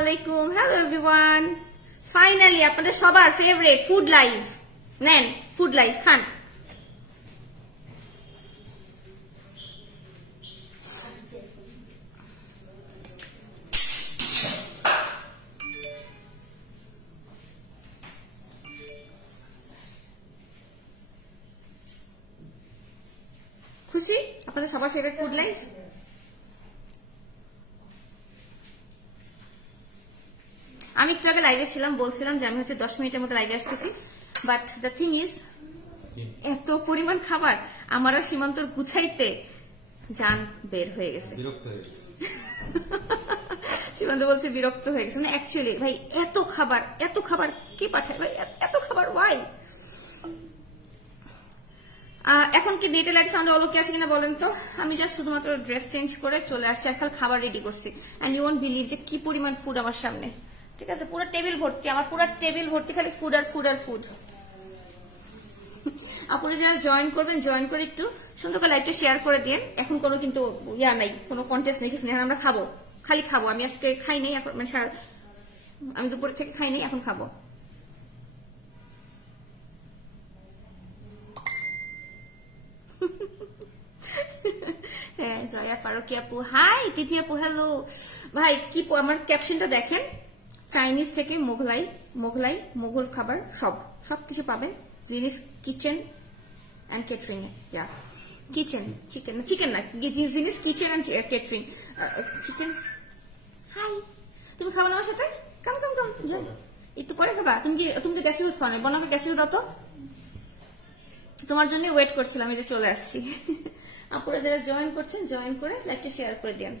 আলাইকুম। Hello everyone, finally আপনাদের সবার ফেভারিট ফুড লাইভ নেন, ফুড লাইভ খান। খুশি আপনাদের সবার ফেভারিট ফুড লাইভ? আমি একটু আগে লাইভে ছিলাম, বলছিলাম যে আমি হচ্ছে 10 মিনিটের মতো লাইভে আসতেছি, বাট দ্য থিং ইজ এত পরিমাণ খাবার আমার আর সীমান্তর গুছাইতে জান বের হয়ে গেছে, সীমান্ত বলছে বিরক্ত হয়ে গেছে। না অ্যাকচুয়ালি ভাই এত খাবার কে পাঠায় ভাই, এত খাবার ওয়াই? এখন কি ডিটেল লাইট সাউন্ড অলোকে আছে কিনা বলেন তো? আমি জাস্ট শুধুমাত্র ড্রেস চেঞ্জ করে চলে আসছি, এখন খাবার রেডি করছি। এন্ড ইউ ওয়ন্ট বিলিভ যে কি পরিমাণ ফুড আমার সামনে, ঠিক আছে? পুরো টেবিল ভর্তি, আমার পুরো টেবিল ভর্তি খালি ফুড আর ফুড আর ফুড। আপনারা যারা জয়েন করবেন, জয়েন করে একটু সুন্দর করে লাইভটা শেয়ার করে দিন। এখন কোনো কিন্তু ইয়া নাই, কোনো কন্টেস্ট নেই, কিছু নেই। আমরা খাবো, খালি খাবো। আমি আজকে খাই নাই, মানে আমি দুপুর থেকে খাই নাই, এখন খাবো। হ্যাঁ জয়া ফারুকি আপু হাই, তিথি আপু হ্যালো। ভাই কি আমার ক্যাপশনটা দেখেন, চাইনিজ থেকে মোগল খাবার সবকিছু পাবেন জিনিস কিচেন এন্ড কেটারিং এ। ইয়া চিকেন না জিনিস কিচেন এন্ড কেটারিং। চিকেন হাই, তুমি খাবো না আমার সাথে? কাম একটু পরে খাবা। তুমি তো গ্যাসের দুধ খাও না, বনাকে গ্যাসের দুধ দাও তো। তোমার জন্য ওয়েট করছিলাম, এই যে চলে আসছি। আপনারা যারা জয়েন করছেন জয়েন করে লাইভটা শেয়ার করে দেন।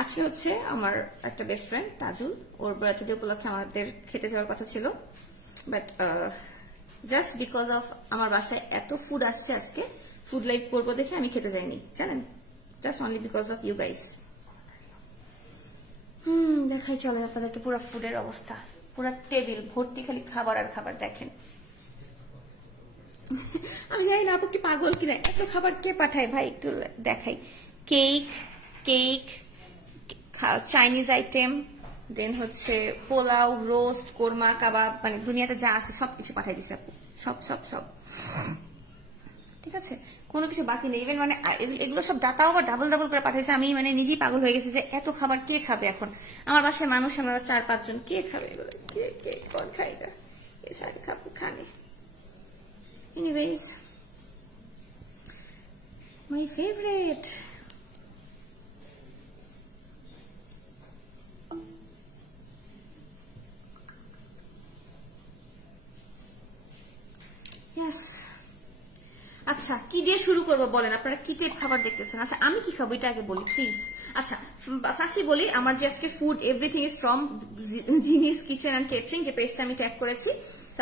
আজকে হচ্ছে আমার একটা বেস্ট ফ্রেন্ড তাজুল, ওর বার্থডে উপলক্ষে আমাদের খেতে যাওয়ার কথা ছিল, বাট জাস্ট বিকজ অফ আমার বাসায় এত ফুড আসছে, আজকে ফুড লাইভ করবো দেখে আমি খেতে যাইনি, জানেন? Just only because of you guys. দেখাই চলো আপনাদেরকে পুরো ফুডের অবস্থা, পুরো টেবিল ভর্তি খালি খাবার আর খাবার। দেখেন আমি জানি না আপু কি পাগল কিনা, এত খাবার কে পাঠায় ভাই? একটু দেখাই। কেক, চাইনিজ আইটেম, দেন হচ্ছে পোলাও, রোস্ট, কোরমা, কাবাব, মানে দুনিয়াতে যা আছে সবকিছু পাঠাই দিচ্ছে আপু, সব। ঠিক আছে, কোনো কিছু বাকি নেই। ইভেন মানে এগুলো সব ডাটাও আবার ডাবল করে পাঠাইছে। আমি মানে নিজেই পাগল হয়ে গেছি যে এত খাবার কে খাবে এখন? আমার বাসায় মানুষ আমরা 4-5 জন, কে খাবে এগুলো? কে কর খাই না, এ সারি খাবো খানে। Anyways, my favorite. Yes. আচ্ছা কি দিয়ে শুরু করবো বলেন? আপনারা কি টাইপ খাবার দেখতেছেন? আচ্ছা আমি কি খাবো এটা আগে বলি প্লিজ। আচ্ছা ফার্স্টই বলি, আমার যে আজকে ফুড এভরিথিং ইজ ফ্রম জিনিস কিচেন এন্ড কেটারিং, যে পেজটা আমি ট্যাগ করেছি।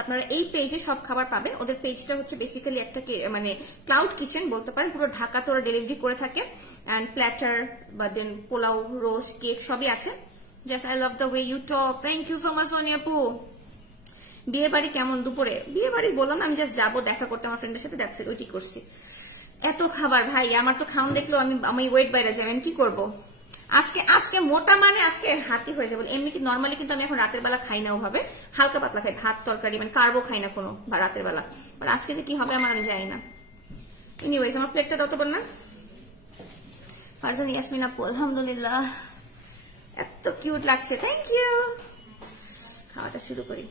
আপনারা এই পেজে সব খাবার পাবেন। ওদের পেজটা হচ্ছে বেসিক্যালি একটা মানে ক্লাউড কিচেন বলতে পারেন, পুরো ঢাকাতে ওরা ডেলিভারি করে থাকে। এন্ড প্ল্যাটার বা দেন পোলাও, রোস্ট, কেক সবই আছে। Just I love the way you talk. Thank you so much Sonia আপু। বিয়ে বাড়ি কেমন? দুপুরে বিয়ে বাড়ি বললাম, আমি জাস্ট যাবো দেখা করতে আমার ফ্রেন্ডের সাথে, দ্যাটস ইট, ওইটি করছি। এত খাবার ভাই, আমার তো খাওন দেখলেও আমি ওয়েট বাইরে যাই, আমি কি করবো? আজকে মোটা মানে আজকে হাতি হয়ে যাবো। এমনি কি নর্মালি কিন্তু আমি এখন রাতের বেলা খাই না ওভাবে, হালকা পাতলা খাই, ভাত তরকারি, মানে কার্বো খাই না কোনো রাতের বেলা। আর আজকে যে কি হবে আমার আমি জানি না। এনিওয়েজ আমার প্লেটটা দাও তো বল না। ফারজান ইয়াসমিন আপু আলহামদুলিল্লাহ, এত কিউট লাগছে, থ্যাংক ইউ। খাওয়াটা শুরু করি,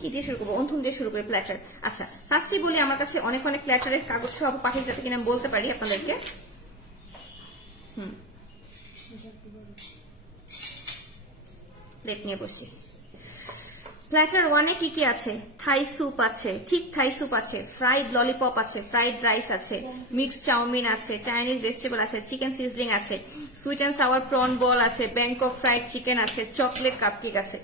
কি দিয়ে শুরু করবো? অন্থন দিয়ে শুরু করি, প্ল্যাটার। আচ্ছা ফার্স্টই বলি, আমার কাছে অনেক প্ল্যাটারের কাগজ সহ পাঠিয়ে যাতে কিনা বলতে পারি আপনাদেরকে। প্লেট নিয়ে বসি। প্ল্যাটার 1-এ কি কি আছে? থাই স্যুপ আছে, ঠিক থাই স্যুপ আছে, ফ্রাইড ললিপপ আছে, ফ্রাইড রাইস আছে, মিক্সড চাউমিন আছে, চাইনিজ ভেজিটেবল আছে, চিকেন সিজলিং আছে, sweet and sour prawn ball আছে, ব্যাংকক ফ্রাইড চিকেন আছে, চকলেট কাপকেক আছে।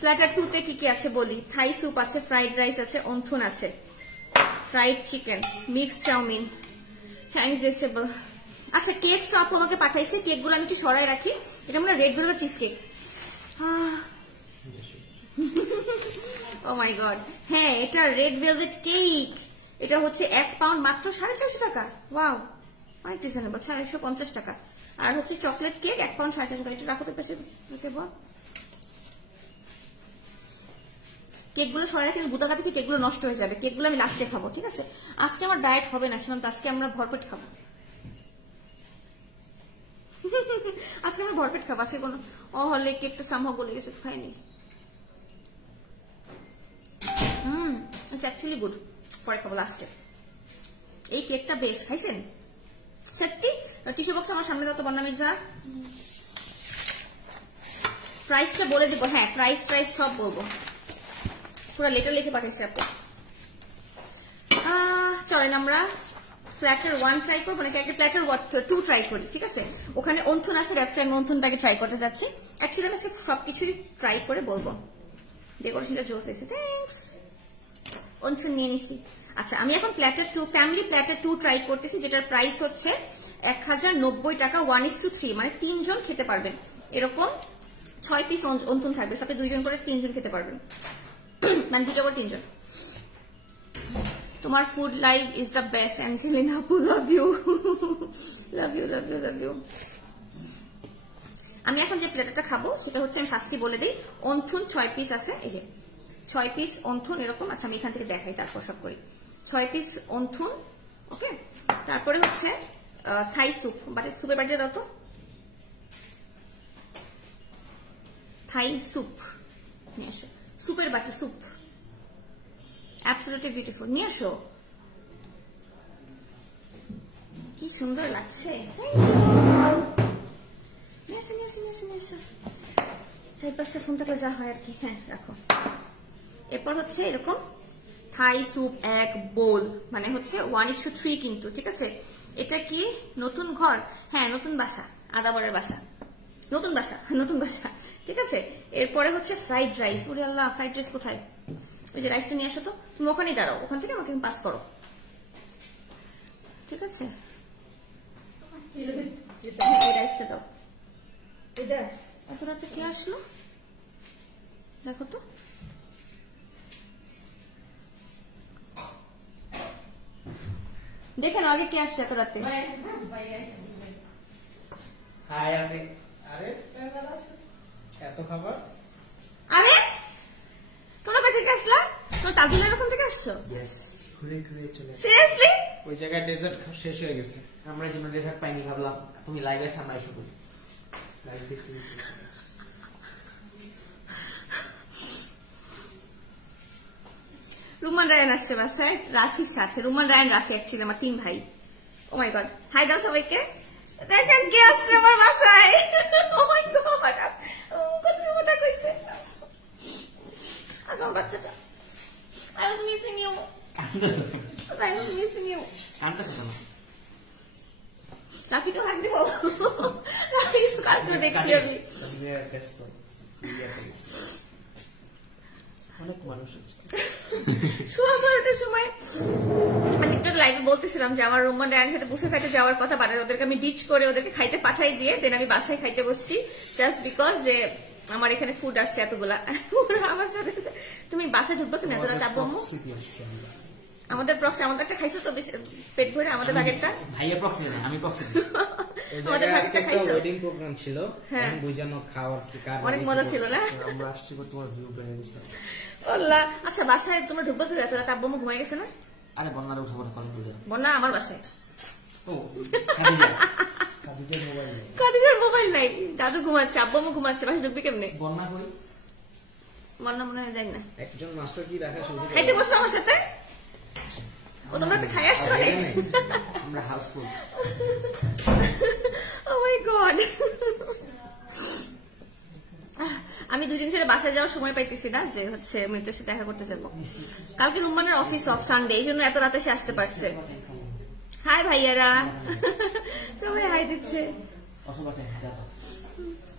প্ল্যাটার 2-তে কি কি আছে বলি। থাই স্যুপ আছে, ফ্রাইড রাইস আছে, অন্থন আছে, fried chicken, mixed chow mein, Chinese vegetable. আচ্ছা কেক সব আমাকে পাঠাইছে, কেকগুলো আমি একটু সরাই রাখি। এটা মনে রেড ভেলভেট চিজ কেক। ও মাই গড, হ্যাঁ এটা রেড ভেলভেট কেক। এটা হচ্ছে 1 পাউন্ড মাত্র 650 টাকা। ওয়াও, অনেক রিজনেবল, 650 টাকা। আর হচ্ছে চকলেট কেক 1 পাউন্ড 450 গ্রাম। এটা রাখো তো পাশে বল। কেকগুলো সরাই রাখলে বুদাকা থেকে কেকগুলো নষ্ট হয়ে যাবে। কেকগুলো আমি লাস্টে খাবো, ঠিক আছে? আজকে আমার ডায়েট হবে না সীমান্ত, আজকে আমরা ভরপেট খাবো। আজকে আমরা ভরপেট খাবো। আজকে কোনো হলে কেকটা সামহাও গলে গেছে, খাইনি। It's actually good. পরে খাবো লাস্টে। এই কেকটা বেশ খাইছেন সত্যি। টিস্যু বক্স আমার সামনে দাও তো বন্যা মির্জা। প্রাইসটা বলে দিব। হ্যাঁ, প্রাইস সব বলবো। পুরো লেটার লিখে পাঠাইছি আপনি। চলেন আমরা প্ল্যাটার 1 ট্রাই করবো নাকি একটা প্ল্যাটার 2 ট্রাই করি, ঠিক আছে? ওখানে অন্থন আছে, আমি অন্থনটাকে ট্রাই করতে যাচ্ছি। অ্যাকচুয়ালি আমি সবকিছুই ট্রাই করে বলবো। ডেকোরেশনটা জোস এসে, থ্যাঙ্কস। অন্থন নিয়ে নিছি। আচ্ছা, আমি এখন প্ল্যাটার 2 ফ্যামিলি প্ল্যাটার 2 ট্রাই করতেছি, যেটার প্রাইস হচ্ছে 1090 টাকা। 1:3, মানে 3 জন খেতে পারবেন। এরকম 6 পিস অন্থন থাকবে, সাথে 2 জন করে 3 জন খেতে পারবেন, মানে 2টা করে 3 জন। তোমার food life is the best Angelina আপু, love you love you love you love you. আমি এখন যে প্লেটারটা খাবো সেটা হচ্ছে, আমি ফার্স্টই বলে দিই, অন্থুন 6 পিস আছে। এই যে 6 পিস অন্থুন এরকম। আচ্ছা, আমি এখান থেকে দেখাই, তারপর সব করি। 6 পিস অন্থুন, ওকে। তারপরে হচ্ছে থাই স্যুপ, বাটি স্যুপের বাটিটা দাও তো। থাই স্যুপ নিয়ে আসো, স্যুপের বাটি, স্যুপ অ্যাবসলিউটলি বিউটিফুল। নিয়ে আসো, কি সুন্দর লাগছে। চারপাশে ফোন থাকলে যা হয় আর কি। হ্যাঁ, রাখো। এরপর হচ্ছে এরকম থাই স্যুপ 1 বোল, মানে হচ্ছে 1:3 কিন্তু, ঠিক আছে? এটা কি নতুন ঘর? হ্যাঁ, নতুন বাসা, আদাবরের বাসা, নতুন বাসা, নতুন বাসা, ঠিক আছে? এরপরে হচ্ছে ফ্রাইড রাইস। ওরে আল্লাহ, ফ্রাইড রাইস কোথায়? ওই যে রাইসটা নিয়ে আসো তো, তুমি ওখানেই দাঁড়াও, ওখান থেকে আমাকে পাস করো, ঠিক আছে? রাইসটা দাও। এত রাতে কে আসলো দেখো তো। দেখেন আগে কে আসছে এত রাতে। এত খাবার? আরে তোমরা কোথা থেকে আসলা? তোমরা তাজুলের ওখান থেকে আসছো? ঘুরে ঘুরে চলে। সিরিয়াসলি? ওই জায়গায় ডেজার্ট শেষ হয়ে গেছে। আমরা যেন ডেজার্ট পাইনি, ভাবলাম তুমি লাইভে সামনে এসে বলি। রুমান রায়ন আসছে বাসায় রাফির সাথে। রুমান রায়ন, রাফি অ্যাকচুয়ালি আমার 3 ভাই। ও মাই গড, হাই দাও সবাইকে। দেখেন কে আসছে আমার বাসায়। ও মাই গড, কত কথা কইছে আমার বাচ্চাটা। I was missing you. I was missing you. কানতেছে কেন? রাফি তো হাত দিব। রাফি তো কালকে দেখছি আমি। ব্যস্ত অনেক মানুষ আছে। সোয়া 12টার সময় আমি একটু লাইভে বলতেছিলাম যে আমার রুমান রায়নের সাথে বুফে খাইতে যাওয়ার কথা, মানে ওদেরকে আমি ডিচ করে ওদেরকে খাইতে পাঠাই দিয়ে দেন আমি বাসায় খাইতে বসছি, জাস্ট বিকজ যে আমার এখানে ফুড আসছে এতগুলা। আমার সাথে তুমি বাসায় ঢুকবো কিনা তোরা তাবো? আমাদের প্রক্সি, আমাদের একটা খাইছো তো পেট ভরে, আমাদের ভাগেরটা। ভাইয়া প্রক্সি না, আমি প্রক্সি। আমাদের ভাগেরটা খাইছো। ওয়েডিং প্রোগ্রাম ছিল, এখন বুঝানো খাওয়ার কি কার অনেক মজা ছিল না? আমরা আসছি তোমার ভিউ বেড়ে গেছে। আল্লাহ, আচ্ছা বাসায় তোমরা ঢুকবো কিনা তোরা তাবো? ঘুমাই গেছে না? আরে বন্যারে উঠাবো না, কল করে। বন্যা আমার বাসায়। ও খাদিজা, কাদিজার মোবাইল নাই, দাদু ঘুমাচ্ছে, আব্বু ঘুমাচ্ছে, বাসায় ঢুকবে কেমনে? বন্যা কই? বন্যা মনে হয় জানি না। একজন মাস্টার কি রাখা শুরু খাইতে বসলো আমার সাথে। ও তোমরা তো খাই আসছো না? আমরা হাউসফুল। ও মাই গড, আমি 2 দিন ছেড়ে বাসায় যাওয়ার সময় পাইতেছি না, যে হচ্ছে মেয়েটার সাথে দেখা করতে যাবো। কালকে রুম্মানের অফিস অফ, সানডে, এই জন্য এত রাতে সে আসতে পারছে। হাই ভাইয়ারা, সবাই হাই দিচ্ছে।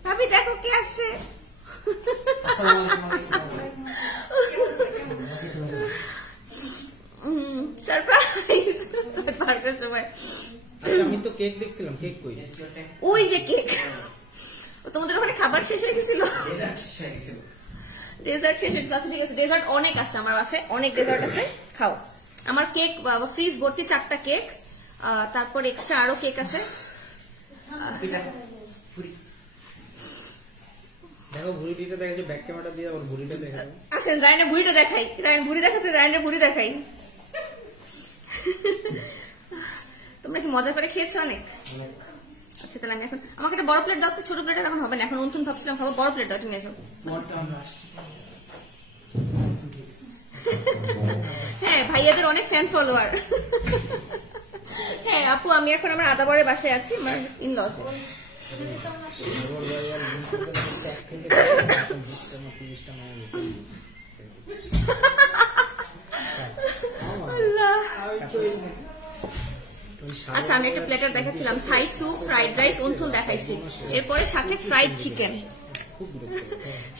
ভাবি দেখো কে আসছে। সারপ্রাইজ। 12টার সময় আমি তো কেক দেখছিলাম, কেক কই? ওই যে কেক, তোমাদের ওখানে খাবার শেষ হয়ে গেছিল, ডেজার্ট শেষ হয়ে গেছে। ডেজার্ট অনেক আছে আমার বাসায়, অনেক ডেজার্ট আছে, খাও। আমার কেক ফ্রিজ ভর্তি 4টা কেক, তারপর এক্সট্রা আরো কেক আছে। দেখো ভুড়িটা দেখাচ্ছে, ব্যাক ক্যামেরা দিয়ে আবার ভুড়িটা দেখাচ্ছে। আসেন রায়নের বুড়িটা দেখাই, রায়ন বুড়ি দেখাচ্ছে, রায়নের বুড়ি দেখাই। তোমরা কি মজা করে খেয়েছো অনেক? আচ্ছা তাহলে আমি এখন, আমাকে একটা বড় প্লেট দাও তো, ছোট প্লেট এখন হবে না, এখন অন্তুন ভাবছিলাম খাবো, বড় প্লেট দাও, তুমি এসো। হ্যাঁ ভাইয়াদের অনেক ফ্যান ফলোয়ার। হ্যাঁ আপু, আমি এখন আমার আদাবরের বাসায় আছি, আমার ইন লস। আচ্ছা আমি একটা প্লেটার দেখাচ্ছিলাম, থাই স্যুপ, ফ্রাইড রাইস, অন্তুন দেখাইছি, এরপরে সাথে ফ্রাইড চিকেন,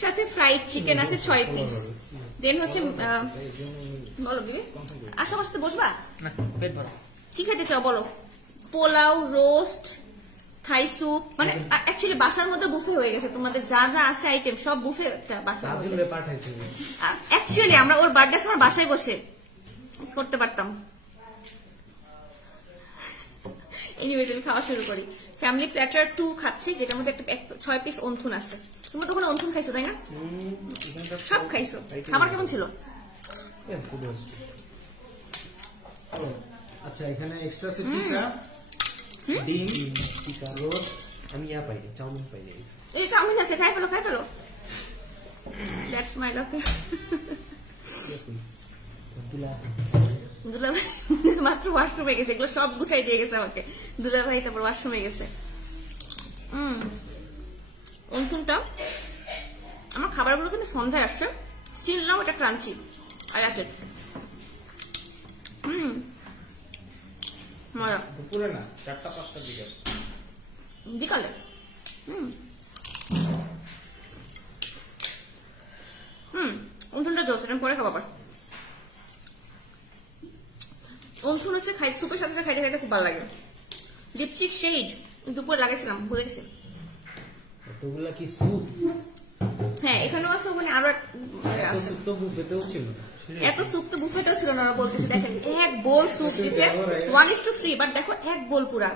সাথে ফ্রাইড চিকেন আছে 6 পিস। দেন হচ্ছে বলো বিবি, আশেপাশে বসবা কি খেতে চাও বলো? পোলাও, রোস্ট, থাই স্যুপ, মানে অ্যাকচুয়ালি বাসার মধ্যে বুফে হয়ে গেছে, তোমাদের যা যা আছে আইটেম সব বুফে একটা বাসার মধ্যে। অ্যাকচুয়ালি আমরা ওর বার্থডে আমার বাসায় বসে করতে পারতাম। এনিওয়েজ আমি খাওয়া শুরু করি। ফ্যামিলি প্ল্যাটার 2 খাচ্ছি, যেটার মধ্যে একটা 6 পিস অন্থুন আছে। তোমরা তো কোনো অন্থুন খাইছো তাই না? সব খাইছো। খাবার কেমন ছিল? আচ্ছা এখানে এক্সট্রা আছে টিকা, ডিম, টিকা, রোল, আমি ইয়া পাই, চাউমিন পাই। এই চাউমিন আছে, খাই ফেলো খাই ফেলো। দ্যাটস মাই লাভ। দুলাভাই মাত্র ওয়াশরুমে গেছে, এগুলো সব গুছাই দিয়ে গেছে আমাকে দুলাভাই, তারপর ওয়াশরুমে গেছে। অন্তুনটা আমার খাবারগুলো কিন্তু সন্ধ্যায় আসছে, স্টিল নাও এটা ক্রাঞ্চি আর আছে। মজা। দুপুরে না, 4টা-5টার দিকে বিকালে। অন্তুনটা জল, সেটা পরে খাবো আবার। অন্থুন হচ্ছে স্যুপের সাথে খাইতে খাইতে খুব ভালো লাগে। লিপস্টিক শেড দুপুরে লাগাইছিলাম, ভুলে গেছি। এতগুলা কি স্যুপ? হ্যাঁ এখানেও আছে, ওখানে আরো স্যুপ তো বুফেতেও ছিল। এত স্যুপ তো বুফেতেও ছিল না, ওরা বলতেছে দেখেন এক বোল স্যুপ দিছে 1:3, বাট দেখো এক বোল পুরা।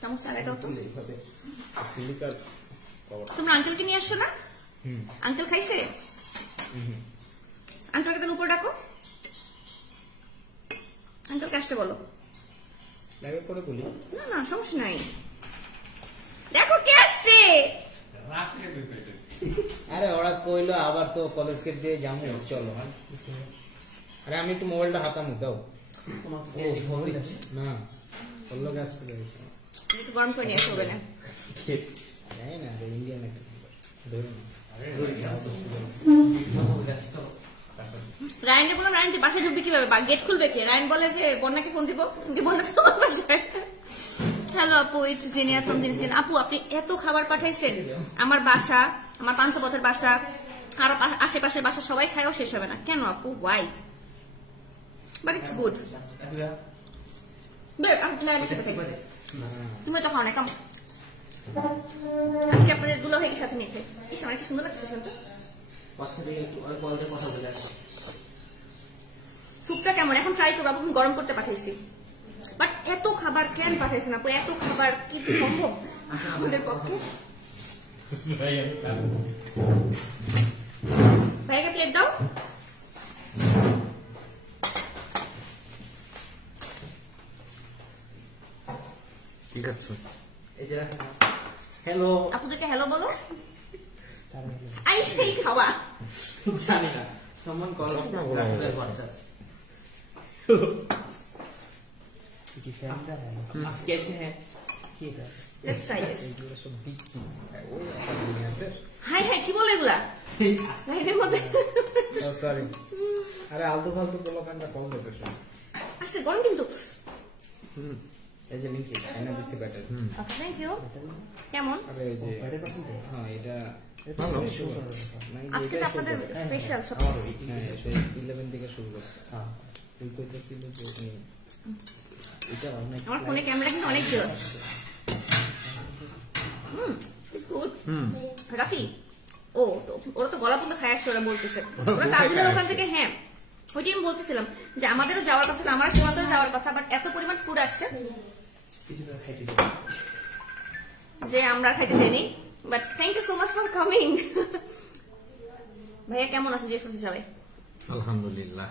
চামচ লাগাইটাও তো। তোমরা আঙ্কেলকে নিয়ে আসছো না? আঙ্কেল খাইছে? আঙ্কেলকে তো উপরে ডাকো, আঙ্কেলকে আসতে বলো। না না সমস্যা নাই, দেখো কে আসছে। আরে ওরা কইলো আবার তো কলেজ কে দিয়ে যাবো, চলো। আরে আমি একটু মোবাইলটা হাতামু দাও না, বললো গ্যাস করে একটু গরম করে নিয়ে আসবে না, জানি না ইন্ডিয়ান একটা ধরুন। রায়নকে বললাম, রায়ন তুই বাসায় ঢুকবি কিভাবে, গেট খুলবে কে? রায়ন বলে যে বন্যাকে ফোন দিব, বন্যা তো আমার বাসায়। হ্যালো আপু, ইটস জিনিয়া ফ্রম জিনিস। আপু আপনি এত খাবার পাঠাইছেন, আমার বাসা, আমার পান্থপথের বাসা আর আশেপাশের বাসা সবাই খায়ও শেষ হবে না, কেন আপু? ওয়াই? But it's good. তুমি তো খাও না, কাম। আজকে আপনাদের দুলাভাইয়ের সাথে নিয়ে খাই। ইস আমার কি সুন্দর লাগছে শুনতে। স্যুপটা কেমন এখন ট্রাই করবো, আমি গরম করতে পাঠাইছি, বাট এত খাবার কেন পাঠাইছেন আপু? এত খাবার কি সম্ভব আমাদের পক্ষে? ভাইকে প্লেট দাও। কি খাচ্ছো? হ্যালো আপুদেরকে হ্যালো বলো। আইসেই খাওয়া জানি না, someone call us now. आप कैसे हैं? Let's try this. High high কি বলে এগুলা লাইভের মধ্যে? সরি, আরে আলতু ফালতু বলো কেন, কল দিতেছ। আচ্ছা গরম কিন্তু। এই যে লিংক এনে দিছি ব্যাটার। Okay thank you. কেমন? আরে এই যে হ্যাঁ এটা আজকে তো আপনাদের স্পেশাল সব। হ্যাঁ 11 থেকে শুরু করছে। হ্যাঁ তুই কইতেছিল যে এটা অনেক, আমার ফোনে ক্যামেরা কিন্তু অনেক জোস। It's good. রাফি ও তো ওরা তো গলা পর্যন্ত খায় আসছে, ওরা বলতেছে ওরা তাজুলের ওখান থেকে। হ্যাঁ ওইটি আমি বলতেছিলাম যে আমাদেরও যাওয়ার কথা ছিল, আমার সীমান্তেও যাওয়ার কথা, বাট এত পরিমাণ ফুড আসছে যে আমরা খাইতে চাইনি। But thank you so much for coming. ভাইয়া কেমন আছে জিজ্ঞেস করছি সবাই? আলহামদুলিল্লাহ,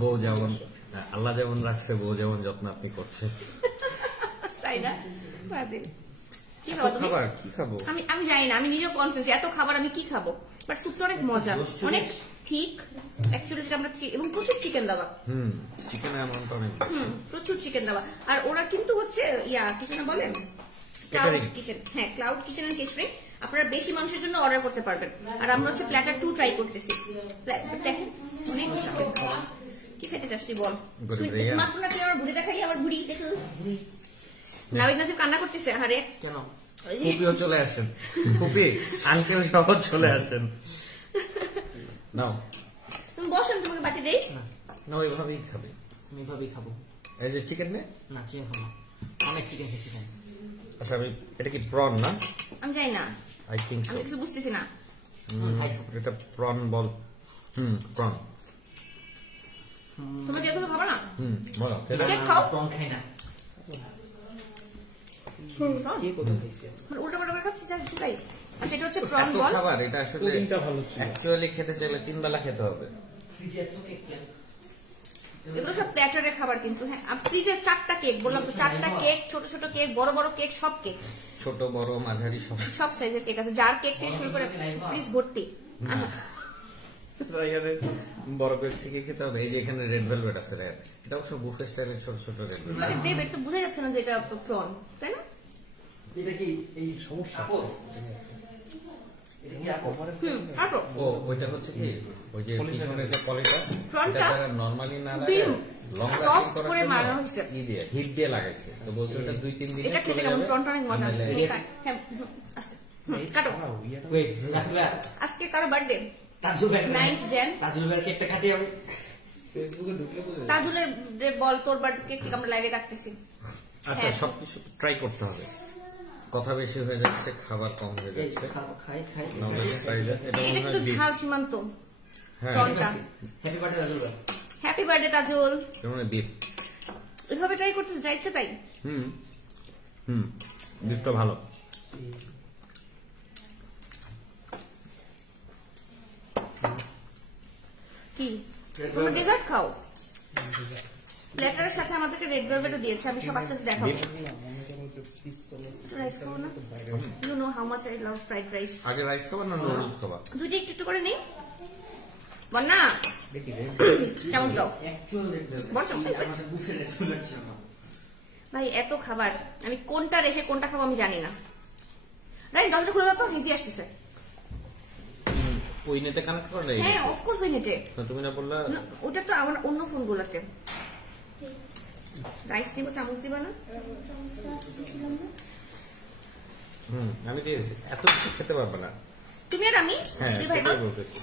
বউ যেমন আল্লাহ যেমন রাখছে, বউ যেমন যত্ন আপনি করছেন। তাই না? কি খাবার কি খাবো আমি জানি না, আমি নিজেও কনফিউজ এত খাবার আমি কি খাবো। বাট স্যুপটা অনেক মজা, অনেক ঠিক অ্যাকচুয়ালি যেটা আমরা এবং প্রচুর চিকেন দেওয়া। চিকেন অ্যামাউন্ট অনেক, প্রচুর চিকেন দেওয়া। আর ওরা কিন্তু হচ্ছে কিছু না বলেন ক্লাউড কিচেন। হ্যাঁ, ক্লাউড কিচেন এন্ড কেটারিং। আপনারা বেশি মানুষের জন্য অর্ডার করতে পারবেন। আর আমরা হচ্ছে প্ল্যাটার 2 ট্রাই করতেছি। দেখেন অনেক কি খেতে চাস তুই বল? মাত্র না তুই আমার বুড়ি দেখালি, আমার বুড়ি দেখো। নাবিদ নাসিব কান্না করতেছে। আরে কেন? ফুপিও চলে আসেন, ফুপি আঙ্কেল সহ চলে আসেন। নাও তুমি বসেন, তোমাকে বাটি দেই। না ওইভাবেই খাবে, আমি এভাবেই খাবো। এই যে চিকেন নে না, চিকেন খাবো, অনেক চিকেন খেয়েছি। আচ্ছা আমি এটা কি প্রন না? আমি জানি না, আই থিংক আমি কিছু বুঝতেছি না। এটা প্রন বল। প্রন। তোমরা যেগুলো খাবো না বলো খাও। প্রন খাই না। উল্টো পাল্টা করে খাচ্ছি তাই। আচ্ছা, এটা হচ্ছে প্রন বল খাবার। এটা আসলে অ্যাকচুয়ালি খেতে চাইলে 3 বেলা খেতে হবে। এগুলো সব প্ল্যাটারের খাবার কিন্তু। হ্যাঁ, ফ্রিজে 4টা কেক বললাম তো, 4টা কেক, ছোট ছোট কেক, বড় বড় কেক, সব কেক, ছোট বড় মাঝারি সব সাইজের কেক আছে। যার কেক থেকে শুরু করে ফ্রিজ ভর্তি। বড় কেক থেকে খেতে হবে। এই যে এখানে রেড ভেলভেট আছে, এটা অবশ্য বুফে স্টাইলের ছোট ছোট রেড ভেলভেট। বেব একটু বোঝা যাচ্ছে না যে এটা প্রন, তাই না? এটা কি এই সমস্যা? আসো। ও ওইটা হচ্ছে কি ওই যে পিছনে যে পলিটা, ফ্রন্টটা নরমালি না লাগে লং লাস্টিং করার করে জন্য মারা হয়েছে। হিট দিয়ে লাগাইছে। তো বলছে ওটা 2-3 দিনে এটা খেতে কেমন? প্রনটা অনেক মজা। হ্যাঁ, কাটো। ওয়েট, রাখলা। আজকে কারো বার্থডে, তাজুল ভাই 9th Jan। তাজুল ভাই কেকটা কাটি আমি ফেসবুকে ঢুকলে বলে তাজুলের বল তোর বার্থডে কেক আমরা লাইভে রাখতেছি। আচ্ছা সবকিছু ট্রাই করতে হবে। কথা বেশি হয়ে যাচ্ছে, খাবার কম হয়ে যাচ্ছে। খাই এটা একটু ঝাল সীমান্ত। হ্যাঁ, প্রনটা। হ্যাপি বার্থডে তাজুল ভাই। Happy birthday Tajul. যেমন বিফ এভাবে ট্রাই করতে যাইছে তাই। বিফটা ভালো। কি তোমরা ডেজার্ট খাও? প্ল্যাটারের সাথে আমাদেরকে রেড ভেলভেটও দিয়েছে। আমি সব আস্তে আস্তে দেখাবো। রাইস খাবো না? You know how much I love fried rice. আগে রাইস খাবার না নুডলস খাবার? দুইটা একটু একটু করে নেই। বন্যা কেমন দাও? ভাই এত খাবার, আমি কোনটা রেখে কোনটা খাবো আমি জানি না। রাইট, দরজা খুলে দাও তো, হিজি আসতেছে। ওই নেটে কানেক্ট করলে? হ্যাঁ, অফকোর্স ওই নেটে। তুমি না বললা ওটা তো আমার অন্য ফোনগুলোতে। রাইস দিব, চামচ দিবা না? আমি দিয়েছি। এত কিছু খেতে পারবে না তুমি আর আমি। হ্যাঁ, দুই ভাই সেটাই বলতেছি।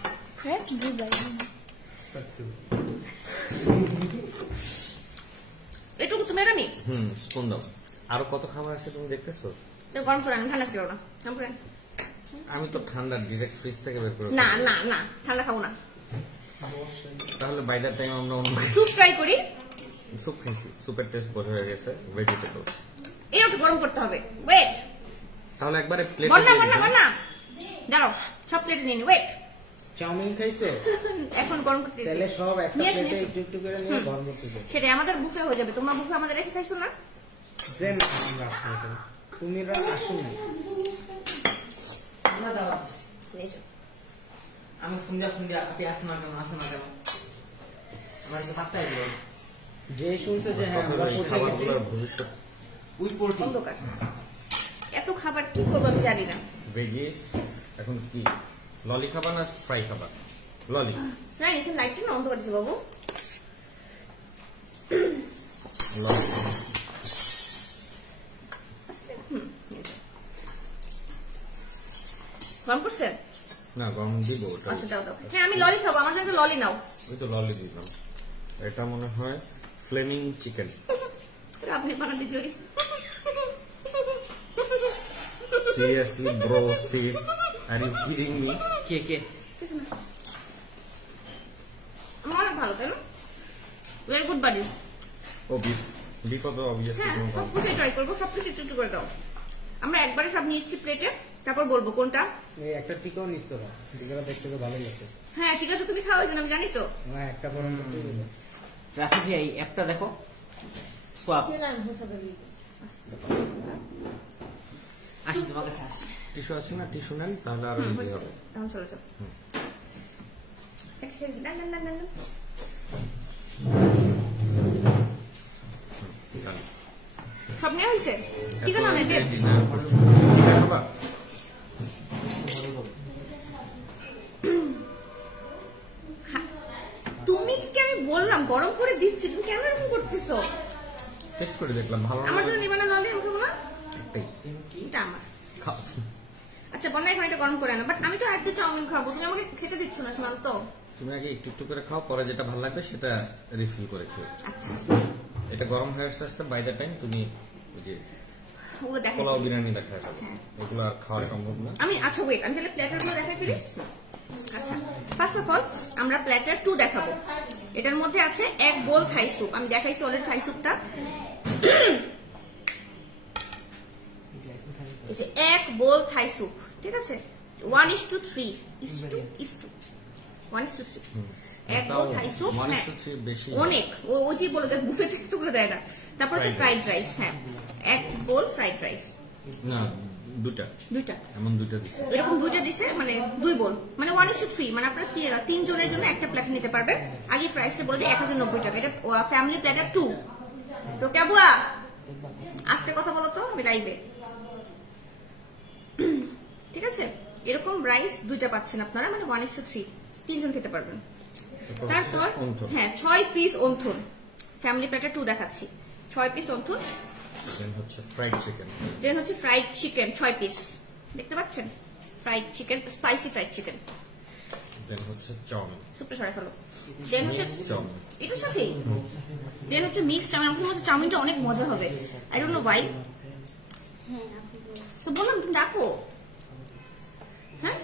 এটুকু তুমি আর আমি। স্পুন দাও। আরো কত খাবার আছে তুমি দেখতেছো? গরম করে আমি ঠান্ডা খেলো না। আমি তো ঠান্ডা ডিরেক্ট ফ্রিজ থেকে বের করে। না না না, ঠান্ডা খাবো না। তাহলে বাই দ্যাট টাইম আমরা অন্য স্যুপ ট্রাই করি। স্যুপ খেয়েছি, স্যুপের টেস্ট বোঝা হয়ে গেছে। ভেজিটেবল এই একটু গরম করতে হবে। ওয়েট, তাহলে একবারে প্লেটে বন্যা বন্যা বন্যা দাঁড়াও, সব প্লেটে নিয়ে নি। ওয়েট, চাউমিন খাইছে? এখন গরম করতে দিয়েছি। তাহলে সব একটা নিয়ে আসো, প্লেটে নিয়ে আসো। একটু একটু করে নিয়ে গরম করতে দাও। সেটাই আমাদের বুফে হয়ে যাবে। তোমরা বুফে আমাদের রেখে খাইছো না? দেন আমরা আসলে তুমি আসুন না। আমি সন্ধ্যা আপনি আসুন না কেন, আসুন না কেন, আমার তো পাত্তাই দিল। যে শুনছে যে হ্যাঁ আমরা পৌঁছে গেছি, খাবারগুলোর ভবিষ্যৎ উই পোল্ট্রি অন্ধকার এত খাবার কি করবো আমি জানি না। ভেজিস এখন কি ললি খাবার না ফ্রাই খাবার? ললি। না, এখন লাইটটা না অন্ধকার আছে বাবু। ললি। গরম করছে? না গরম দিব ওটা। আচ্ছা দাও দাও। হ্যাঁ আমি ললি খাবো, আমার জন্য ললি নাও। ওই তো ললি দিলাম। এটা মনে হয় ফ্লেমিং চিকেন। আপনি বানাতে জড়ি। Seriously bro, sis, are you kidding me? কে কে আমার অনেক ভালো বাডিজ। ও বিফ, বিফও তো অবভিয়াসলি হ্যাঁ কোনো সব কিছু ট্রাই করবো, সবকিছু একটু একটু করে দাও। আমরা একবারে সব নিচ্ছি প্লেটে, তারপর বলবো কোনটা। এই একটা টিকাও নিস তো, টিকাটা দেখতে তো ভালোই লাগছে। হ্যাঁ ঠিক আছে, তুমি খাওয়াই আমি জানি তো। না একটা পরে রাফি ভাই এই অ্যাপটা দেখো, সোয়াপ আসি তোমার কাছে আসি। টিস্যু আছে না? টিস্যু নেন তাহলে আরো ইজি হবে। এখন চলে যাও। সব নেওয়া হয়েছে? ঠিক আছে নেবে। তুমি কি, আমি বললাম গরম করে দিচ্ছি, তুমি কেন এরকম করতেছো? টেস্ট করে দেখলাম ভালো। আমার জন্য নিবে না? নাহলে আমি খাবো না। একটাই এটা আমার। খাও। আচ্ছা বন্যা এখন এটা গরম করে আনো, বাট আমি তো আরেকটা চাউমিন খাবো, তুমি আমাকে খেতে দিচ্ছ না সোনাল তো। তুমি আগে একটু একটু করে খাও, পরে যেটা ভালো লাগবে সেটা রিফিল করে খেও। আচ্ছা এটা গরম হয়ে আসতে বাই দ্য টাইম তুমি ওই যে ওগুলো দেখা পোলাও বিরিয়ানি দেখায় যাবে, হ্যাঁ। ওগুলো আর খাওয়া সম্ভব না। আমি আচ্ছা ওয়েট, আমি তাহলে প্ল্যাটার গুলো দেখাই ফেলি। আচ্ছা ফার্স্ট অফ অল আমরা প্ল্যাটার 2 দেখাবো। এটার মধ্যে আছে এক বোল থাই স্যুপ, আমি দেখাইছি অলরেডি থাই স্যুপটা। এক বোল থাই স্যুপ, ঠিক আছে 1:3 1:3 এক বোল থাই স্যুপ। হ্যাঁ অনেক, ওইটি বলে দেয় বুফে থেকে তো দেয় না। তারপর হচ্ছে ফ্রাইড রাইস, হ্যাঁ এক বোল ফ্রাইড রাইস। না দুইটা এমন দুইটা দিছে, এরকম দুইটা দিছে, মানে 2 বোল, মানে 1:3, মানে আপনারা 3 জনের জন্য একটা প্লেট নিতে পারবেন। আগে প্রাইসটা বলে দিই 1090 টাকা। এটা ফ্যামিলি প্লেটার 2। তো কেবুয়া আস্তে কথা বলো তো, আমি লাইভে, ঠিক আছে? এরকম রাইস দুইটা পাচ্ছেন আপনারা, মানে 1:3, 3 জন খেতে পারবেন। তারপর হ্যাঁ 6 পিস অন্থন, ফ্যামিলি প্লেটার 2 দেখাচ্ছি, 6 পিস অন্থন। দেন হচ্ছে ফ্রাইড চিকেন, 6 পিস, দেখতে পাচ্ছেন? Fried chicken, spicy fried chicken. Then হচ্ছে চাউমিন, সুপটা সরাই ফেলো। দেন হচ্ছে চাউমিন, এটার সাথেই দেন হচ্ছে মিক্স চাউমিন। আমার মধ্যে চাউমিনটা অনেক মজা হবে, আই ডোন্ট নো ওয়াই। তো বললাম তুমি ডাকো, হ্যাঁ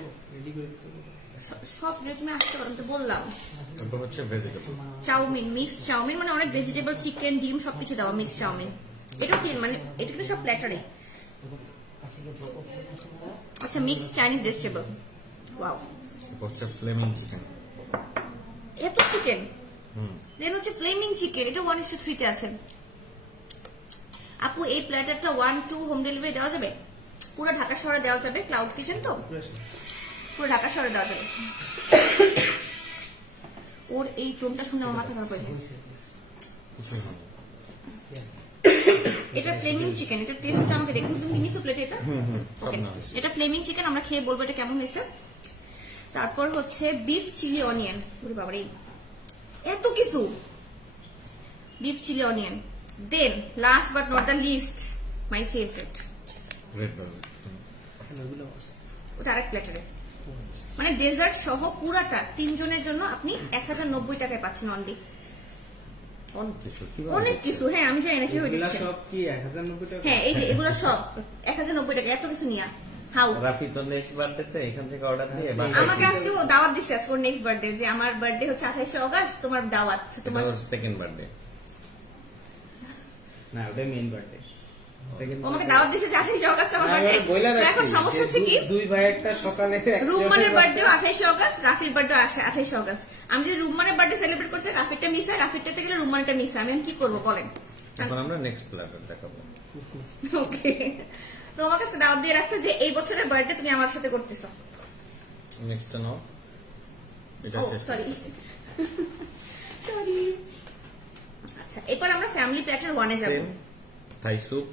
সব তুমি আসতে পারো, তো বললাম। তারপর হচ্ছে ভেজিটেবল চাউমিন, মিক্স চাউমিন, মানে অনেক ভেজিটেবল, চিকেন, ডিম সবকিছু দেওয়া মিক্স চাউমিন। এটা কি মানে এটা কিন্তু সব প্ল্যাটারে। আচ্ছা মিক্স চাইনিজ ভেজিটেবল, ওয়াও। হচ্ছে ফ্লেমিং চিকেন, এত চিকেন। দেন হচ্ছে ফ্লেমিং চিকেন, এটা 1:3 তে আছেন। আপু এই প্ল্যাটারটা 1-2 হোম ডেলিভারি দেওয়া যাবে? পুরো ঢাকা শহরে দেওয়া যাবে, ক্লাউড কিচেন তো পুরো ঢাকা শহরে দেওয়া যাবে। ওর এই টোনটা শুনে আমার মাথা খারাপ হয়ে যায়। এটা ফ্লেমিং চিকেন, এটা টেস্টটা আমাকে দেখুন। তুমি নিছো প্লেটে এটা? এটা ফ্লেমিং চিকেন, আমরা খেয়ে বলবো এটা কেমন হয়েছে। তারপর হচ্ছে বিফ চিলি অনিয়ন, ওরে বাবা রে এত কিছু, beef chilli onion. Then last but not the least, my favourite red velvet, ওটা আরেক প্লেটারে, মানে ডেজার্ট সহ পুরাটা 3 জনের জন্য আপনি 1090 টাকায় পাচ্ছেন অনলি। অনেক কিছু, হ্যাঁ আমি জানি না কিভাবে দিচ্ছে। সব কি 1090 টাকা? হ্যাঁ এই যে এগুলো সব 1090 টাকা, এত কিছু নিয়া। হাউ রাফি তো নেক্সট বার্থডেতে এখান থেকে অর্ডার দিয়ে আমাকে আজকে ও দাওয়াত দিচ্ছে, আজকে ওর নেক্সট বার্থডে, যে আমার বার্থডে হচ্ছে 28শে অগস্ট, তোমার দাওয়াত, তোমার সেকেন্ড বার্থডে না, ওটা মেইন বার্থডে। আমাকে দাওয়াত দিচ্ছে যে 28শে অগস্ট আমার বার্থডে। এখন সমস্যা হচ্ছে কি, দুই ভাই একটা সকালে রুম্মানের বার্থডে 28শে অগস্ট, রাফির বার্থডে 28শে অগস্ট। আমি যদি রুম্মানের বার্থডে সেলিব্রেট করছি, রাফিরটা মিস হয়, রাফিরটাতে গেলে রুম্মানটা মিস হয়, আমি কি করবো বলেন? এখন আমরা নেক্সট প্ল্যাটার দেখাবো। ওকে, তো আমার কাছে দাওয়াত দিয়ে রাখছে যে এই বছরের বার্থডে তুমি আমার সাথে করতেছো। নেক্সট নাও, এটা শেষ। Sorry sorry. আচ্ছা এবার আমরা ফ্যামিলি প্ল্যাটার 1 এ যাব। থাই স্যুপ,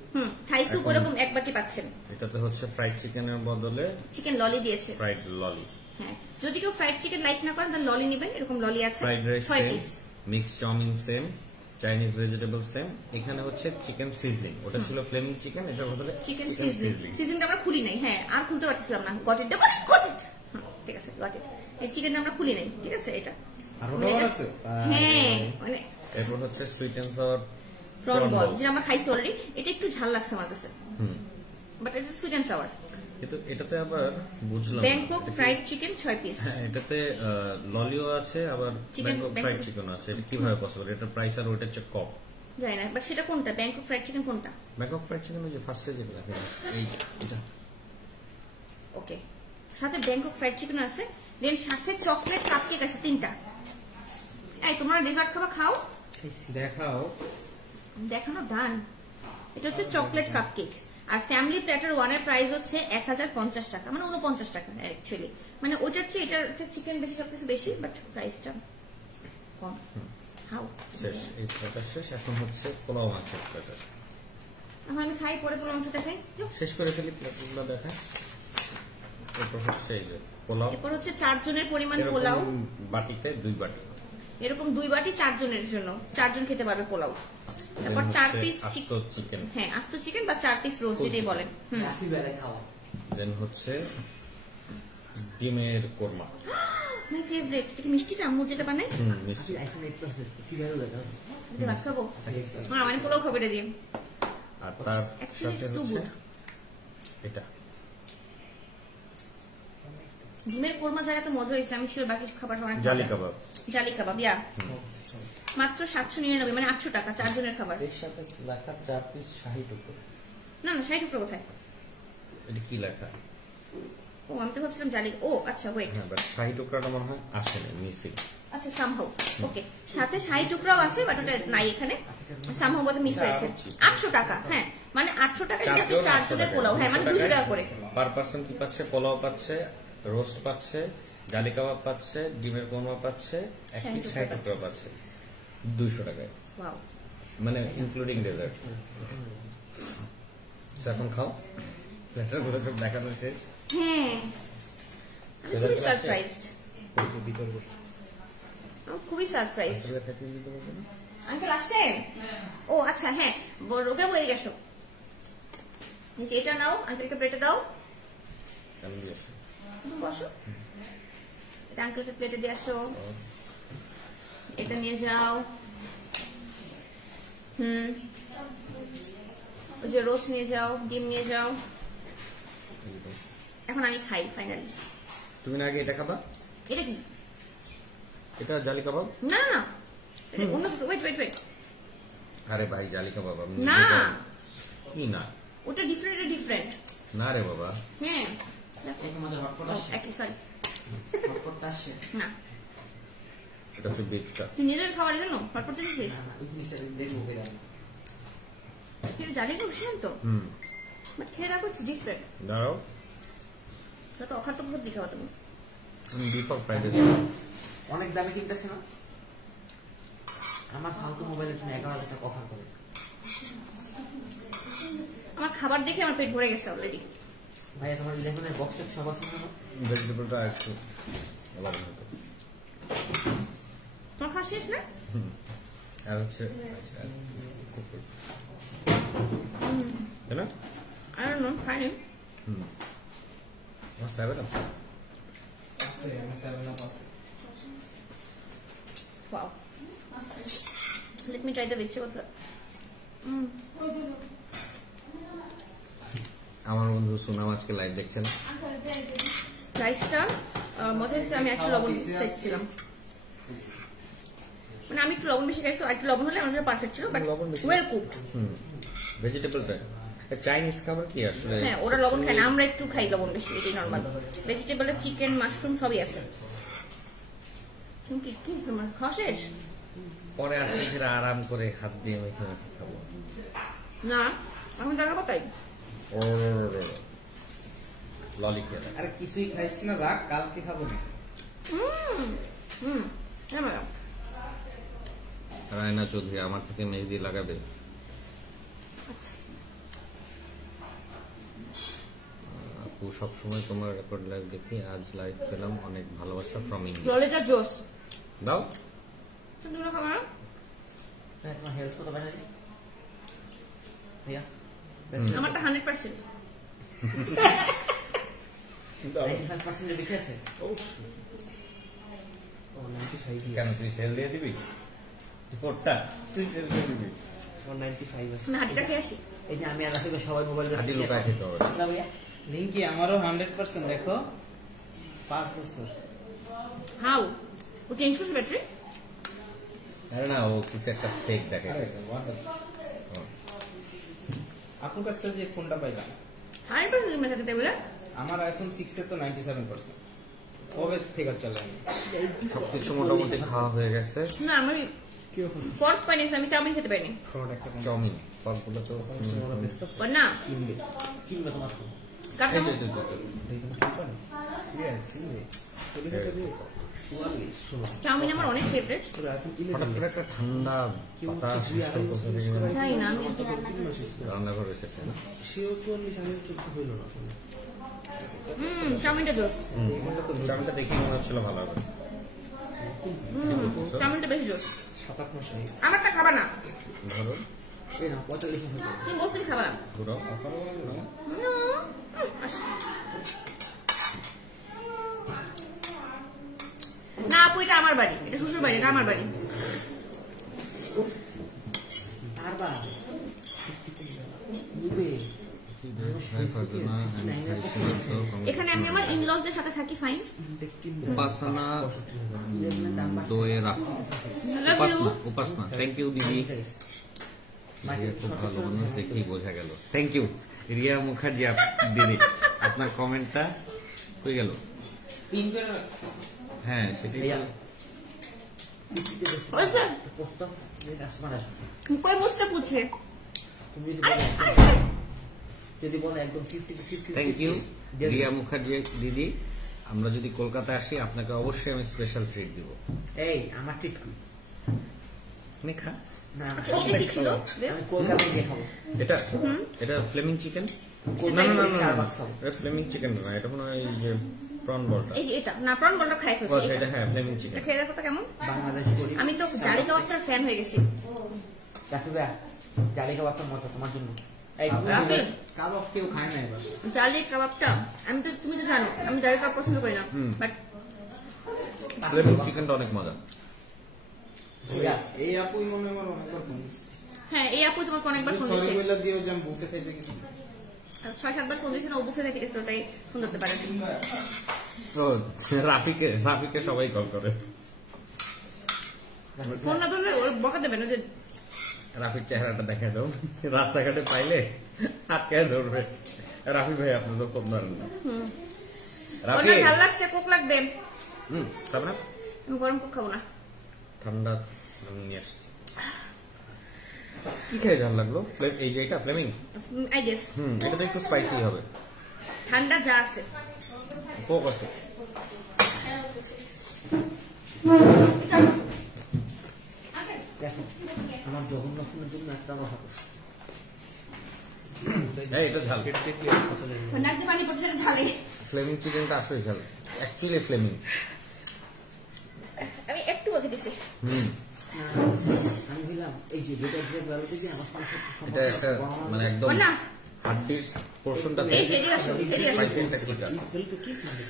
থাই স্যুপ এরকম এক বাটি পাচ্ছেন। এটাতে হচ্ছে ফ্রাইড চিকেনের বদলে চিকেন ললি দিয়েছে, ফ্রাইড ললি। হ্যাঁ যদি কেউ ফ্রাইড চিকেন লাইক না করেন তাহলে ললি নেবেন, এরকম ললি আছে। Fried rice 6 same, piece, mix chow mein same, Chinese vegetable same. এখানে হচ্ছে চিকেন সিজলিং, ওটা ছিল ফ্লেমিং চিকেন, এটার বদলে চিকেন সিজলিং। সিজলিংটা আমরা খুলি নাই, হ্যাঁ আর খুলতে পারছিলাম না। গট ইট, গট ইট, ঠিক আছে গট ইট। এই চিকেনটা আমরা খুলি নাই, ঠিক আছে? এটা আর ওটা আছে, হ্যাঁ মানে এরপর হচ্ছে সুইট এন্ড সাওয়ার প্রন বল, যেটা আমরা খাইছি অলরেডি। এটা একটু ঝাল লাগছে আমার কাছে, বাট এটা সুইট এন্ড সাওয়ার। কিন্তু এটাতে আবার বুঝলাম ব্যাংকক ফ্রাইড চিকেন 6 পিস। হ্যাঁ, এটাতে ললিও আছে আবার ব্যাংকক ফ্রাইড চিকেন আছে। এটা কিভাবে পসিবল? এটা প্রাইস আর ওইটার চেয়ে কম। জানি না, বাট সেটা কোনটা? ব্যাংকক ফ্রাইড চিকেন কোনটা? ব্যাংকক ফ্রাইড চিকেন যে ফার্স্টে যেটা থাকে এই এটা। ওকে, সাথে ব্যাংকক ফ্রাইড চিকেন আছে, দেন সাথে চকলেট কাপকেক আছে 3টা। এই তোমরা ডেজার্ট খাবা, খাও, দেখাও। দেখানো ডান। এটা হচ্ছে চকলেট কাপকেক। আর ফ্যামিলি প্ল্যাটার 1 এর প্রাইস হচ্ছে 1050 টাকা, মানে 49 টাকা অ্যাকচুয়ালি। মানে ওইটার চেয়ে এটার চিকেন বেশি, সবকিছু বেশি, বাট প্রাইসটা কম। হাউ শেষ, এই প্ল্যাটার শেষ। এখন হচ্ছে পোলাও মাছের প্ল্যাটার। এখন আমি খাই, পরে পোলাও অংশ দেখাই। শেষ করে ফেলি প্ল্যাটারগুলো দেখা। এরপর হচ্ছে এই যে পোলাও। এরপর হচ্ছে 4 জনের পরিমাণ এরকম পোলাও। বাটিতে 2 বাটি, এরকম 2 বাটি 4 জনের জন্য, 4 জন খেতে পারবে পোলাও। তারপর 4 পিস আস্ত চিকেন। হ্যাঁ, আস্ত চিকেন বা 4 পিস রোস্ট, যেটাই বলেন। রাফি বেড়ে খাওয়া। দেন হচ্ছে ডিমের কোরমা। My favourite. এটা কি মিষ্টিটা আম্মু যেটা বানায়? মিষ্টি। আইফোন 8 প্লাস কি বেড়ে দেখা। এটা ভাত খাবো? হ্যাঁ, মানে পোলাও খাবে এটা দিয়ে। আর তার Actually, সাথে it's too হচ্ছে good. এটা ডিমের কোরমা জায়গাতে মজা হয়েছে, আমি শিওর বাকি খাবার অনেক জালি মজা। কাবাব। জালি কাবাব, ইয়া। মাত্র 799, মানে 800 টাকা 4 জনের খাবার। এর সাথে লেখা 4 পিস শাহী টুকরো। না না, 60 টাকা কোথায়? এটা কি লেখা? ও, আমি তো ভাবছিলাম জালি। ও আচ্ছা, ওয়েট। হ্যাঁ, বাট শাহী টুকরাটা মনে হয় আসেনি, মিসিং। আচ্ছা, সামহাউ ওকে। সাথে 60 টুকরাও আছে, বাট ওটা নাই এখানে। সামহাউ বলতে মিস হয়েছে। 800 টাকা, হ্যাঁ, মানে 800 টাকা এটাতে 4 জনের পোলাও। হ্যাঁ, মানে 200 টাকা করে পার পারসন। কি পাচ্ছে? পোলাও পাচ্ছে, রোস্ট পাচ্ছে, জালি কাবাব পাচ্ছে, ডিমের কোরমা পাচ্ছে, এক পিস শাহী টুকরা পাচ্ছে 200 টাকায়, ওয়াও। মানে ইনক্লুডিং ডেজার্ট। এখন খাও, প্ল্যাটার গুলো সব দেখানো শেষ। হ্যাঁ, আমি খুবই সারপ্রাইজড। আমি খুবই সারপ্রাইজ। আঙ্কেল আসছে? ও আচ্ছা, হ্যাঁ, ওটা বলে গেছো। এটা নাও, আঙ্কেলকে প্লেটে দাও। বসো, এটা আঙ্কেলকে প্লেটে দিয়ে আসো। এটা নিয়ে যাও। ওই যে রোস্ট নিয়ে যাও, ডিম নিয়ে যাও। এখন আমি খাই ফাইনালি। তুমি না আগে এটা খাবা? এটা কি? এটা জালি কাবাব? না না, এটা অন্য কিছু। Wait wait wait. আরে ভাই, জালি কাবাব। আমি না, কি না? ওটা ডিফারেন্ট, এটা ডিফারেন্ট। না রে বাবা। হ্যাঁ, এই তোমাদের হটপট আসছে। একই, সরি, হটপটটা আসছে। না, এটা হচ্ছে বিফটা। তুই নিজের খাবারের জন্য হটপট দিয়েছিস? না, এই জিনিসটা দেখবো বেরা। এটা জানি বুঝছেন তো, বাট খেয়ে রাখো, ডিফারেন্ট। দাঁড়াও, তো অখাদ্য বহুত দেখাবো তুমি। আমি বিফ ফ্রাইড রাইস। অনেক দামে কিনতেছে না? আমার ফালতু মোবাইলের জন্য 11,000 টাকা অফার করে। আমার খাবার দেখে আমার পেট ভরে গেছে অলরেডি। ভাই তোমার 11 বক্স সব আছে না? ভেজিটেবলটা একটু লবণ হতো। তোমার খাওয়া শেষ না? আর হচ্ছে তাই না? I don't know, খাইনি। আমার 7 আপ আছে, আমি 7 আপ আছে। Wow. Let me try the vegetable. আমার বন্ধু সুনাম আজকে লাইভ দেখছেন। রাইসটা মজা হচ্ছে। আমি একটু লবণ চাইছিলাম, মানে আমি একটু লবণ বেশি খাইছি, আর একটু লবণ হলে আমাদের পারফেক্ট ছিল, বাট লবণ বেশি। Well cooked. ভেজিটেবলটা চাইনিজ খাবার কি আসলে? হ্যাঁ, ওরা লবণ খায় না, আমরা একটু খাই লবণ বেশি, এটাই নর্মাল। ভেজিটেবলে চিকেন, মাশরুম সবই আছে। তুমি কি তোমার খাওয়া শেষ? পরে আসলে ফিরে আরাম করে হাত দিয়ে মেখে মেখে খাবো। না, এখন দেখাবো তাই। ও ললি খেয়ে দেখ। আরে কিছুই খাইছি না, রাখ, কালকে খাবো না। রায়না চৌধুরী আমার থেকে মেহেদি লাগাবে। আপু সবসময় তোমার রেকর্ড লাইভ দেখি, আজ লাইভ পেলাম, অনেক ভালোবাসা ফ্রম ইন্ডিয়া। ললিটা জোস দাও। তুমি খাবা না? ভাই তোমার হেলথ কত বেড়ে গেছে? ভাইয়া আমারটা 100%। 95% বেশি আছে। ও 95 কেন তুই সেল দিয়ে দিবি? ওটা তুই সেল দিয়ে দিবি? 95 আছে। আমি হাঁটিটা খেয়ে আসি। এই যে আমি আর রাফি সবাই মোবাইল হাঁটি লুকায় খেতে হবে। না ভাইয়া লিঙ্কি আমারও 100% দেখো 5 বছর। হাউ ও চেঞ্জ করছে ব্যাটারি? আরে না, ও কিছু একটা ফেক দেখে। আপনার কাছ থেকে যে ফোনটা পাইলাম 100% মেথা দিতে বলে আমার আইফোন 6 এর তো 97%। কবে থেকে চালানি? সবকিছু মোটামুটি খাওয়া হয়ে গেছে। না আমি ফর্ক পাইনি, আমি চাউমিন খেতে পাইনি। চাউমিন ফলগুলো তো বাট না কিনবে তোমার ফোন। কাঁচা চাউমিন আমার অনেক ফেভারিট। হঠাৎ করে একটা ঠান্ডা বাতাস জানি না আমি রান্নাঘর রয়েছে। চাউমিনটা জোস। চাউমিনটা দেখে মনে হচ্ছিল ভালো হবে। চাউমিনটা বেশি জোস। 7-8 মাস হয়ে গেছে। আমারটা খাবা না, ধরো এই না 45 মাস হয়ে তুমি বলছেন খাবা না। পুরো না আপু এটা আমার বাড়ি, এটা শ্বশুর বাড়ি, এটা আমার বাড়ি। বারবার নিবে। এখানে আমি আমার ইনলজদের সাথে থাকি, ফাইন। উপাসনা দোয়েরা, উপাসনা থ্যাংক ইউ দিদি। খুব ভালো মানুষ, দেখেই বোঝা গেল। থ্যাংক ইউ রিয়া মুখার্জি দিদি, আপনার কমেন্টটা হয়ে গেল। পিন করে রাখ। হ্যাঁ সেটাই হয়েছে? প্রস্তাব যে কাস্টমার আসছে। কই মুঝसे पूछे। তুমি যদি আরে বলো আরে যদি বলো একদম 50-50 থ্যাংক ইউ রিয়া মুখার্জি দিদি। আমরা যদি কলকাতায় আসি আপনাকে অবশ্যই আমি স্পেশাল ট্রিট দিব। এই আমার ট্রিট কই? তুমি খা। না আচ্ছা, এটা কি ছিল? আমি কলকাতায় গিয়ে খাবো। এটা এটা ফ্লেমিং চিকেন। না কলকাতায় না না গিয়ে না, Starbucks খাবো। এটা ফ্লেমিং চিকেন না, এটা মনে হয় যে প্রন বলটা। এই যে এটা না, প্রন বলটা খাই ও ফেলছি। সেটা হ্যাঁ ফ্লেমিং চিকেন। এটা খেয়ে দেখো তো কেমন। বাংলাদেশ করি। আমি তো জালি কাবাবটার ফ্যান হয়ে গেছি। রাফি ভাই জালি কাবাবটা মজা তোমার জন্য। এই রাফি, কাবাব কেউ খায় না এবার। জালি কাবাবটা আমি তো, তুমি তো জানো আমি জালি কাবাব পছন্দ করি না, বাট ফ্লেমিং চিকেনটা অনেক মজা। ভাইয়া এই আপুই মনে হয় আমার অনেকবার ফোন দিছে। হ্যাঁ এই আপু তোমাকে অনেকবার ফোন সরি দিয়েছে, বলে দিও যে আমি বুফে খাইতে গেছি। 6-7 বার ফোন দিয়েছে না, ও বুফে থেকে গেছিল তাই ফোন ধরতে পারে। ও রাফিকে সবাই কল করে। ফোন না ধরলে ওর বকা দেবে না যে রাফির চেহারাটা দেখা দাও, রাস্তাঘাটে পাইলে আটকে ধরবে। রাফি ভাই আপনি তো খুব ধরেন না। রাফি ওনার ঝাল লাগছে, কোক লাগবে। সামনে আমি গরম কোক খাবো না। ঠান্ডা আমি নিয়ে আসছি। কি খেয়ে ঝাল লাগলো? এই যে এটা ফ্লেমিং, আই গেস এটা তো একটু স্পাইসি হবে। ঠান্ডা যা আছে। কোক আছে। দেখো আমার জঘন্য ফোনের জন্য একটা কথা করছি। এই এটা ঝাল। নাকতে পানি পড়ছে না ঝালে। ফ্লেমিং চিকেনটা আসলে ঝাল, অ্যাকচুয়ালি ফ্লেমিং। আমি একটু আগে দিছি। আমি দিলাম এই যে যেটা যে বেলাতে যে আমার সংসার এটা একটা মানে একদম না হাড্ডির পোরশনটা এই যে এদিকে আসো, এদিকে আসো। স্পাইসিটা কিটা। বলি তো কি খাবে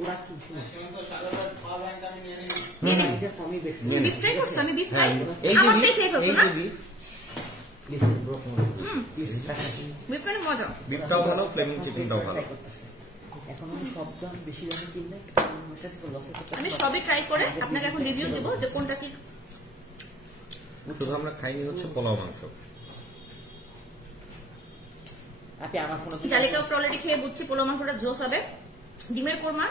ওরা কি শুনে এটা কমই বেশি নিয়ে নে। বিফ ট্রাই করছো? আমি বিফ হ্যাঁ, খাই। এই যে আমার beef, খেয়ে ফেলছো এই না? যে beef, listen bro please beef মানে মজা। beefটাও ভালো, ফ্লেমিং চিকেনটাও ভালো। এখন আমি সব দাম বেশি দামে কিনলে আমার কাছে লস হতে আমি সবই ট্রাই করে আপনাকে এখন রিভিউ দেবো যে কোনটা কি। শুধু আমরা খাইনি হচ্ছে পোলাও মাংস। আপনি আমার ফোনে জালি কাবাবটা অলরেডি খেয়ে বুঝছি পোলাও মাংসটা জোস হবে। ডিমের কোরমা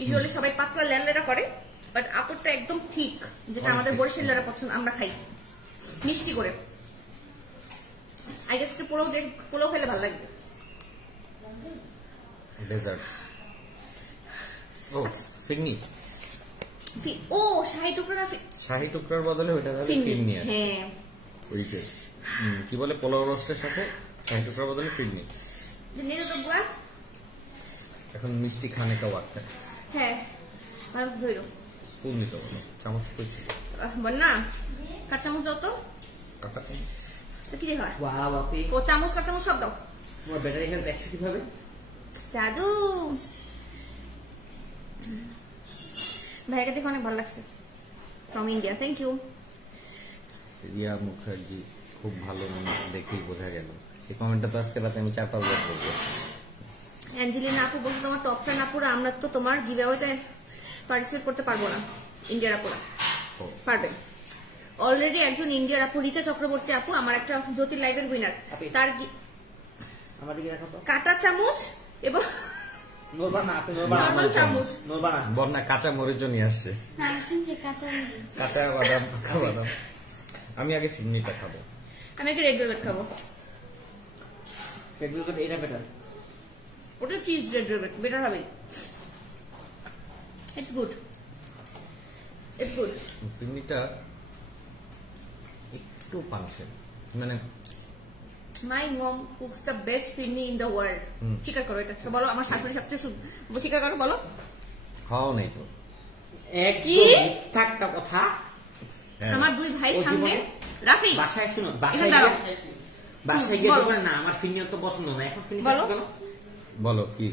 ইউজুয়ালি সবাই পাতলা ল্যাংড়া করে, বাট আপুরটা একদম ঠিক, যেটা আমাদের বরিশালীরা পছন্দ, আমরা খাই মিষ্টি করে। আই গেস পোলাও খেলে ভালো লাগবে। ডেজার্টস। ও ফিরনি, ও শাহী টুকরা শাহী টুকরার বদলে ওইটা তাহলে ফিরনি আছে। হ্যাঁ ওই যে কি বলে পোলাও রোস্টের সাথে শাহী টুকরার বদলে ফিরনি। নিয়ে তো বুয়া। এখন মিষ্টি খানে কাও আটটা হ্যাঁ ভালো ধরো। স্পুন নিতে বলো, চামচ কইছি বল না, কাঁচা চামচ দাও তো। কাটা তো কি রে হয়? ওয়াও আপনি ও চামচ কাঁচা চামচ সব দাও। তোমার ব্যাটারি হেলথ দেখছো কিভাবে? জাদু। ভাইকে দেখে অনেক ভালো লাগছে। From India, thank you. Riya Mukherjee খুব ভালো মানুষ, দেখেই বোঝা গেল। এই কমেন্টটা তো আজকে রাতে আমি 4-5 বার করবো। অ্যাঞ্জেলিনা আপু বলতো তোমার টপ ফ্যান আপুরা, আমরা তো তোমার গিভঅ্যাওয়েতে পার্টিসিপেট করতে পারবো না। ইন্ডিয়ার আপুরা পারবেন। অলরেডি একজন ইন্ডিয়ার আপু রিচা চক্রবর্তী আপু, আমার একটা জ্যোতি লাইভের উইনার, তার আমার দিকে দেখো তো। কাটা চামচ এবং নরবানা, আপনি নরবানা। নরমাল চামচ। নরবানা। বন্যা কাঁচা মরিচ নিয়ে আসছে, হ্যাঁ শুনছি কাঁচা মরিচ। কাঁচা বাদাম, পাকা বাদাম। আমি আগে ফিরনিটা খাবো। আমি একটা রেড ভেলভেট খাবো। রেড ভেলভেট এটা বেটার। ওটা চিজ রেড ভেলভেট বেটার হবে। It's good, it's good. ফিরনিটা একটু পানসে, মানে my mom cooks the best phirni in the world. স্বীকার করো এটা, বলো আমার শাশুড়ি সবচেয়ে স্বীকার করো, বলো। খাওয়াও নেই তো। কি একটা কথা, আমার দুই ভাই ও সামনে জীবনে- রাফি বাসায় শুনো, এখানে বাসায় দাঁড়াও। গিয়ে বাসায় গিয়ে বলো। দেখবেন না আমার ফিরনি তো পছন্দ না, এখন ফিরনি বলো। কেন? বলো কি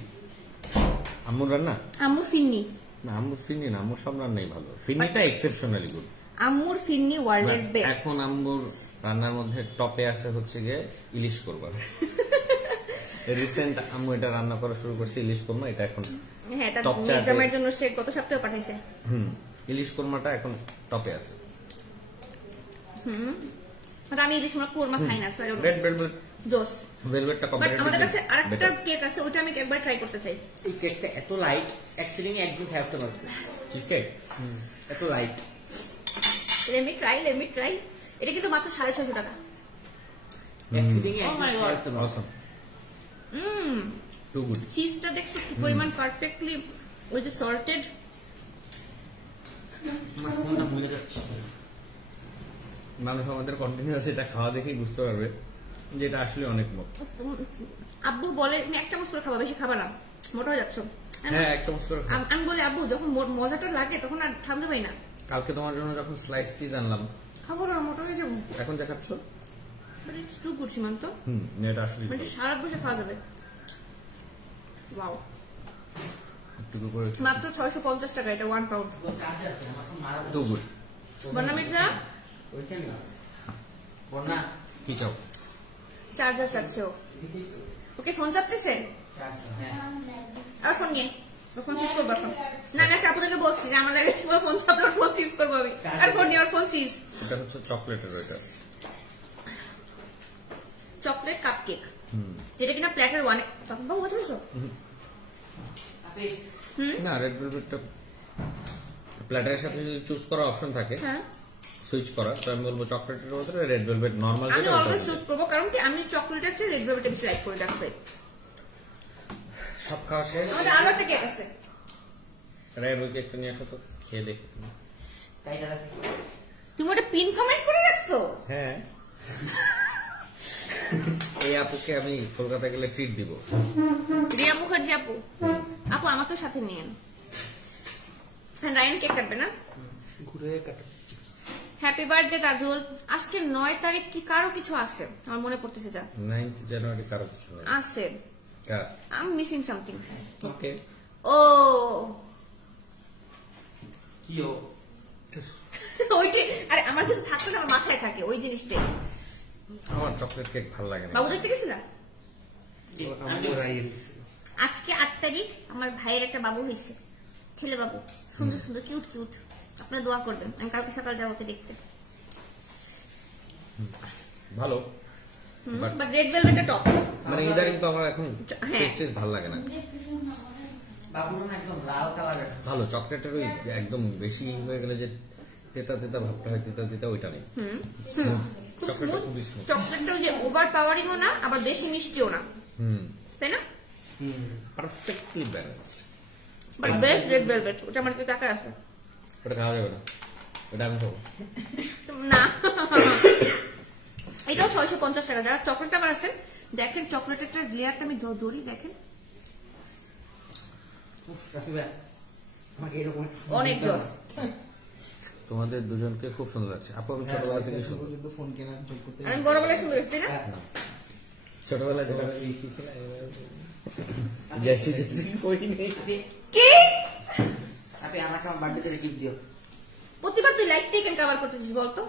আম্মুর রান্না? আম্মুর ফিরনি, না আম্মুর ফিরনি না, আম্মুর সব রান্নাই ভালো, ফিরনিটা এক্সেপশনালি গুড। আম্মুর ফিরনি ওয়ার্ল্ডের বেস্ট। এখন আম্মুর রান্নার মধ্যে টপে আসে হচ্ছে গিয়ে ইলিশ কোরমা। রিসেন্ট আম্মু এটা রান্না করা শুরু করছে, ইলিশ কোরমা। এটা এখন হ্যাঁ, তার টপ চার্টে। এক্সামের জন্য সে গত সপ্তাহে পাঠাইছে। ইলিশ কোরমাটা এখন টপে আছে। আর আমি ইলিশ কোরমা খাই না, সরি রেড ভেলভেট, জোস। ভেলভেটটা বাট আমাদের কাছে কম্পারেটিভলি আরেকটা বেটার। কেক আছে, ওটা আমি একবার ট্রাই করতে চাই। এই কেকটা এত লাইট, অ্যাকচুয়ালি একদিন খাইতে পারবে। চিজ কেক এত লাইট। Let me try. এটা কিন্তু মাত্র 650 টাকা। অ্যাকচুয়ালি Oh my একদিন God. খাইতে পারবে। অসম, টু গুড। চিজটা দেখছো কি পরিমাণ পারফেক্টলি, ওই যে সল্টেড। আমার ফোনটা মরে যাচ্ছে। মানুষ আমাদের কন্টিনিউয়াস এটা খাওয়া দেখেই বুঝতে পারবে যে এটা আসলে অনেক মত। আব্বু বলে তুমি এক চামচ করে খাবা, বেশি খাবা না, মোটা হয়ে যাচ্ছ। হ্যাঁ, এক চামচ করে খাও। আমি বলি আব্বু যখন মজাটা লাগে তখন আর থামতে পারি না। কালকে তোমার জন্য যখন স্লাইস চিজ আনলাম, খাবো না, মোটা হয়ে যাবো। এখন যা খাচ্ছ, বাট ইটস টু গুড সীমান্ত, এটা আসলে মানে সারা বসে খাওয়া যাবে। ওয়াও, একটু করে মাত্র 650 টাকা এটা 1 পাউন্ড। Two good. বন্যা মির্জা ওইখানে না। বন্যা। কি চাও? চার্জার চাচ্ছে ও। ওকে ফোন চাপতেছে, আর ফোন নিয়ে ফোন সিজ করবো এখন। না না, আপনাদেরকে বলছি যে আমার লাগে ফোন চাপলে ফোন সিজ করবো আমি, আর ফোন নিয়ে ফোন সিজ। এটা হচ্ছে চকলেটের, এটা চকলেট কাপ কেক, যেটা কিনা প্ল্যাটার 1 বাবু বুঝছো। না, রেড ভেলভেটটা প্ল্যাটারের সাথে যদি চুজ করার অপশন থাকে, হ্যাঁ সুইচ করা, তো আমি বলবো চকলেটের বদলে রেড ভেলভেট নরমাল আমি যেটা অলওয়েজ ওটা চুজ করবো, কারণ কি আমি চকলেটের চেয়ে রেড ভেলভেটটা বেশি লাইক করে রাখতে। সব খাওয়া শেষ। আমাদের আরো একটা কেক আছে, রেড ওই কেকটা নিয়ে আসো তো, খেয়ে দেখি। তুমি ওটা পিন কমেন্ট করে রাখছো। হ্যাঁ, এই আপুকে আমি কলকাতা গেলে ট্রিট দিব। রিয়া মুখার্জি আপু, আপু আমাকে সাথে নিয়ে হ্যাঁ, রায়ন কেক কাটবে না। ঘুরে কাটো। Happy birthday Tajul. আজকে 9 তারিখ কি কারো কিছু আছে আমার মনে পড়তেছে, যা 9th জানুয়ারি কারো কিছু নয়। আছে, কার? I am missing something. Okay, ও কি ও? ওইটি, আরে আমার কিছু থাকলে না আমার মাথায় থাকে ওই জিনিসটাই। আমার চকলেট কেক ভালো লাগে না। বাবু দেখতে গেছিলা? আমি রাইয়ে দিছি। আজকে 8 তারিখ আমার ভাইয়ের একটা বাবু হয়েছে, ছেলে বাবু, সুন্দর সুন্দর কিউট কিউট। আপনারা দোয়া করবেন, আমি কালকে সকাল যাবো ওকে দেখতে। ভালো, বাট রেড ভেলভেটটা টপ। মানে ইদারিং তো আমার এখন হ্যাঁ। টেস্ট ভালো লাগে না। বাবুর না একদম লাল কালারের। ভালো, চকলেটের ওই একদম বেশি হয়ে গেলে যে তেতা তেতা ভাবটা হয়, তেতা তেতা ওইটা নেই। চকলেটটা খুবই স্মুথ। চকলেটটা যে ওভার পাওয়ারিংও না, আবার বেশি মিষ্টিও না, তাই না? Perfectly balance. But best red velvet, ওটা আমার কাছে টাকা আছে ওটা খাওয়া যাবে না, ওটা আমি খাবো না। এটাও 650 টাকা। যারা চকলেট আবার আছেন দেখেন, চকলেটের লেয়ারটা আমি ধরি, দেখেন আমাকে এরকম অনেক জোস। তোমাদের দুজনকে খুব সুন্দর লাগছে। আপু আমি ছোটবেলা থেকে শুনবো, ফোন কেনার যোগ্যতা। আমি বড়বেলায় সুন্দর তাই না? ছোটবেলা যেটা জেসি জেসি কই নেই। কি আপনি আমাকে আমার বার্থডে গিফট দিও। প্রতিবার তুই লাইক টেকেন কভার করতেছিস বলতো?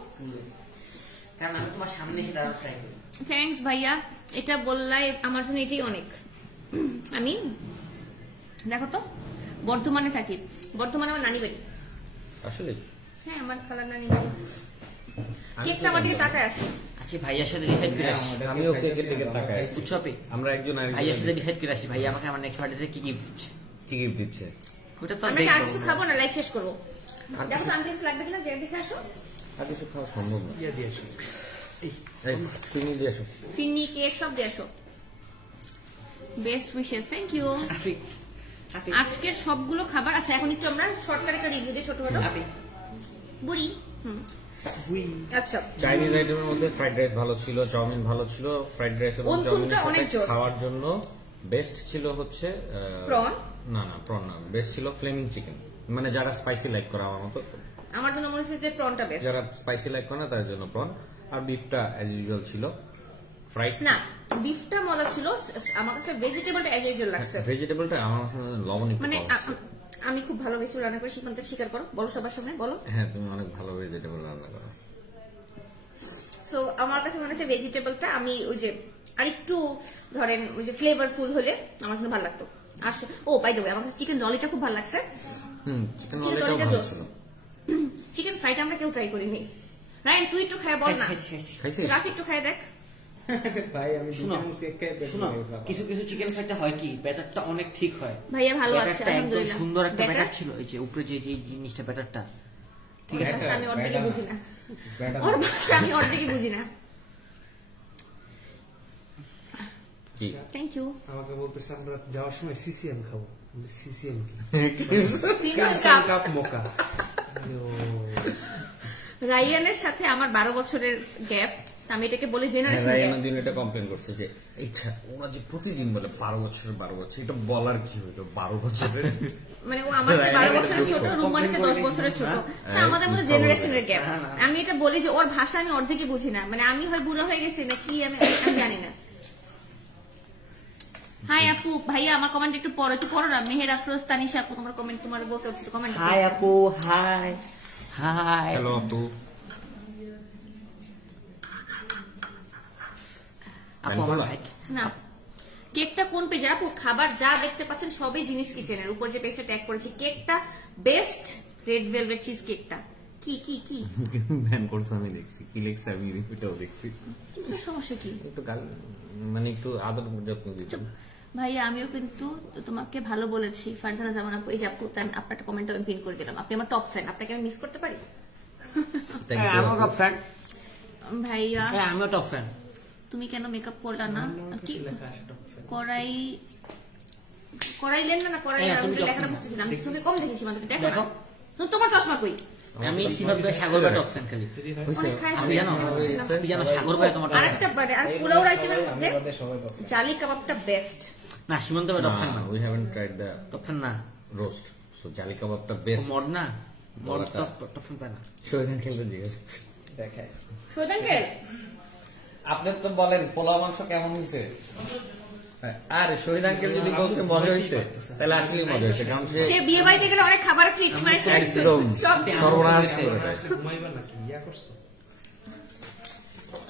কারণ আমি তোমার সামনে এসে দাঁড়াতে ট্রাই করি। থ্যাঙ্কস ভাইয়া, এটা বললাই আমার জন্য এটাই অনেক। আমি দেখো তো বর্ধমানে থাকি, বর্ধমানে আমার নানি বাড়ি। আসলে হ্যাঁ আমার খালার নানি বাড়ি। কেকটা আমার দিকে তাকায় আসে। আচ্ছা ভাইয়ার সাথে ডিসাইড করে আসি। আমিও কেকের দিকে তাকাই। উৎসবে আমরা একজন ভাইয়ার সাথে ডিসাইড করে আসি ভাই আমাকে আমার নেক্সট বার্থডেতে কি গিফট দিচ্ছে। কি গিফট দিচ্ছে? ওটা তো আমরা আর কিছু দেখবো। খাবো না, লাইফ শেষ করবো। দেখো সামথিংস লাগবে কিনা, যে দেখে আসো। আর কিছু খাওয়া সম্ভব না। ইয়া দিয়ে আসো। এই তুমি দিয়ে আসো। ফিন্নি কেক সব দিয়ে আসো। Best wishes, thank you. আজকের সবগুলো খাবার। আচ্ছা এখন একটু আমরা শর্টকাট একটা রিভিউ দিই ছোটখাটো। বুড়ি আচ্ছা চাইনিজ আইটেমের মধ্যে ফ্রাইড রাইস ভালো ছিল, চাউমিন ভালো ছিল। ফ্রাইড রাইস এবং চাউমিনের সাথে খাওয়ার জন্য বেস্ট ছিল হচ্ছে প্রন। না প্রন না, বেস্ট ছিল ফ্লেমিং চিকেন। মানে যারা স্পাইসি লাইক করে আমার মতো, আমার জন্য মনে হচ্ছে যে প্রনটা বেস্ট। যারা স্পাইসি লাইক করে না তার জন্য প্রন। আর বিফটা অ্যাজ ইউজুয়াল ছিল ফ্রাইড। না বিফটা মজা ছিল, আমার কাছে ভেজিটেবলটা অ্যাজ ইউজুয়াল লাগছে। ভেজিটেবলটা আমার লবণ একটু মানে কম আছে। আমি খুব ভালো ভেজিটেবল রান্না করি, সেখান থেকে স্বীকার করো, বলো সবার সামনে বলো। হ্যাঁ তুমি অনেক ভালো ভেজিটেবল রান্না করো। সো আমার কাছে মনে হচ্ছে ভেজিটেবলটা আমি ওই যে আরেকটু ধরেন ওই যে ফ্লেভারফুল হলে আমার জন্য ভালো লাগতো। আর ও বাই দ্য ওয়ে আমার কাছে চিকেন ললিটা খুব ভালো লাগছে। চিকেন ললিটাও ভালো ছিল। চিকেন ফ্রাইটা আমরা কেউ ট্রাই করিনি। রায়ন তুই একটু খায় বল না। খাইছিস? রাখ একটু খায় দেখ। ভাই আমি শুনো, শুনো, কিছু কিছু চিকেন ফ্রাইতে হয় কি ব্যাটারটা অনেক ঠিক হয়। ভাইয়া ভালো আছে ব্যাটারটা একদম আলহামদুলিল্লাহ। সুন্দর একটা ব্যাটার ছিল, এই যে উপরে যে যে জিনিসটা ব্যাটারটা ঠিক আছে। আমি অর্ধেকই বুঝি না, ওর ভাষা আমি অর্ধেকই বুঝি না। কি? Thank you. আমাকে বলতেছে আমরা যাওয়ার সময় সিসিএম খাবো। সিসিএম কি? Princess cup mocha. রায়ানের সাথে আমার 12 বছরের গ্যাপ। আমি এটাকে বলি জেনারেশন গ্যাপ। রায়ান দিন এটা কমপ্লেন করছে যে ইচ্ছা ওরা যে প্রতিদিন বলে 12 বছর এটা বলার কি হলো 12 বছরের। মানে ও আমার চেয়ে 12 বছরের ছোট, রুমান চেয়ে 10 বছরের ছোট। আমাদের মধ্যে জেনারেশনের গ্যাপ। আমি এটা বলি যে ওর ভাষা আমি অর্ধেকই বুঝি না। মানে আমি হয় বুড়ো হয়ে গেছি না কি আমি জানি না। হাই আপু, ভাইয়া আমার কমেন্ট একটু পড়ো না। মেহের আফরোজ তানিশা আপু তোমার কমেন্ট, তোমার বলতে হচ্ছে কমেন্ট। হাই আপু, হাই হাই। হ্যালো আপু। আপু আমার ভাই না কেকটা কোন পেজে আপু? খাবার যা দেখতে পাচ্ছেন সবই জিনিস কিচেনের উপর যে পেজে ট্যাগ করেছি। কেকটা বেস্ট রেড ভেলভেট চিজ কেকটা। কি কি কি ব্যান করছে আমি দেখছি, কি লিখছে আমি এটাও দেখছি। সমস্যা কি? একটু মানে একটু আদর যত্ন দিচ্ছি ভাইয়া। আমিও কিন্তু তোমাকে ভালো বলেছি। ফারজানা জামান আপু, এই যে আপু আপনার একটা কমেন্ট আমি পিন করে দিলাম। আপনি আমার টপ ফ্যান, আপনাকে আমি মিস করতে পারি? আমিও টপ ফ্যান ভাইয়া। আমিও টপ ফ্যান। তুমি কেন মেকআপ করলা না? কি করাইলেন না? লেখাটা বুঝতেছিলাম, চোখে কম দেখেছি। দেখো তোমার চশমা কই? আমি সিভাব ভাই সাগর ভাই টপ ফ্যান খালি। আমি জানো সাগর ভাই তোমার আরেকটা বারে আর পোলাও আইটেমের মধ্যে জালি কাবাবটা বেস্ট না। সীমান্ত ভাই টপ ফ্যান না। We haven't tried the top fan না, রোস্ট। সো জালি কাবাবটা বেস্ট। মড না, মড টপ ফ্যান পায় না। শহীদান খেলতে জিজ্ঞেস দেখায়। শোধন খেল। আপনি তো বলেন পোলাও মাংস কেমন হয়েছে। আর শহীদ আঙ্কেল যদি বলছে মজা হয়েছে তাহলে আসলে মজা হয়েছে, কারণ সে বিয়ে বাড়িতে গেলে অনেক খাবার ট্রিট মানে একদম সর্বনাশ করে দেয়। ঘুমাইবা নাকি ইয়া করছো?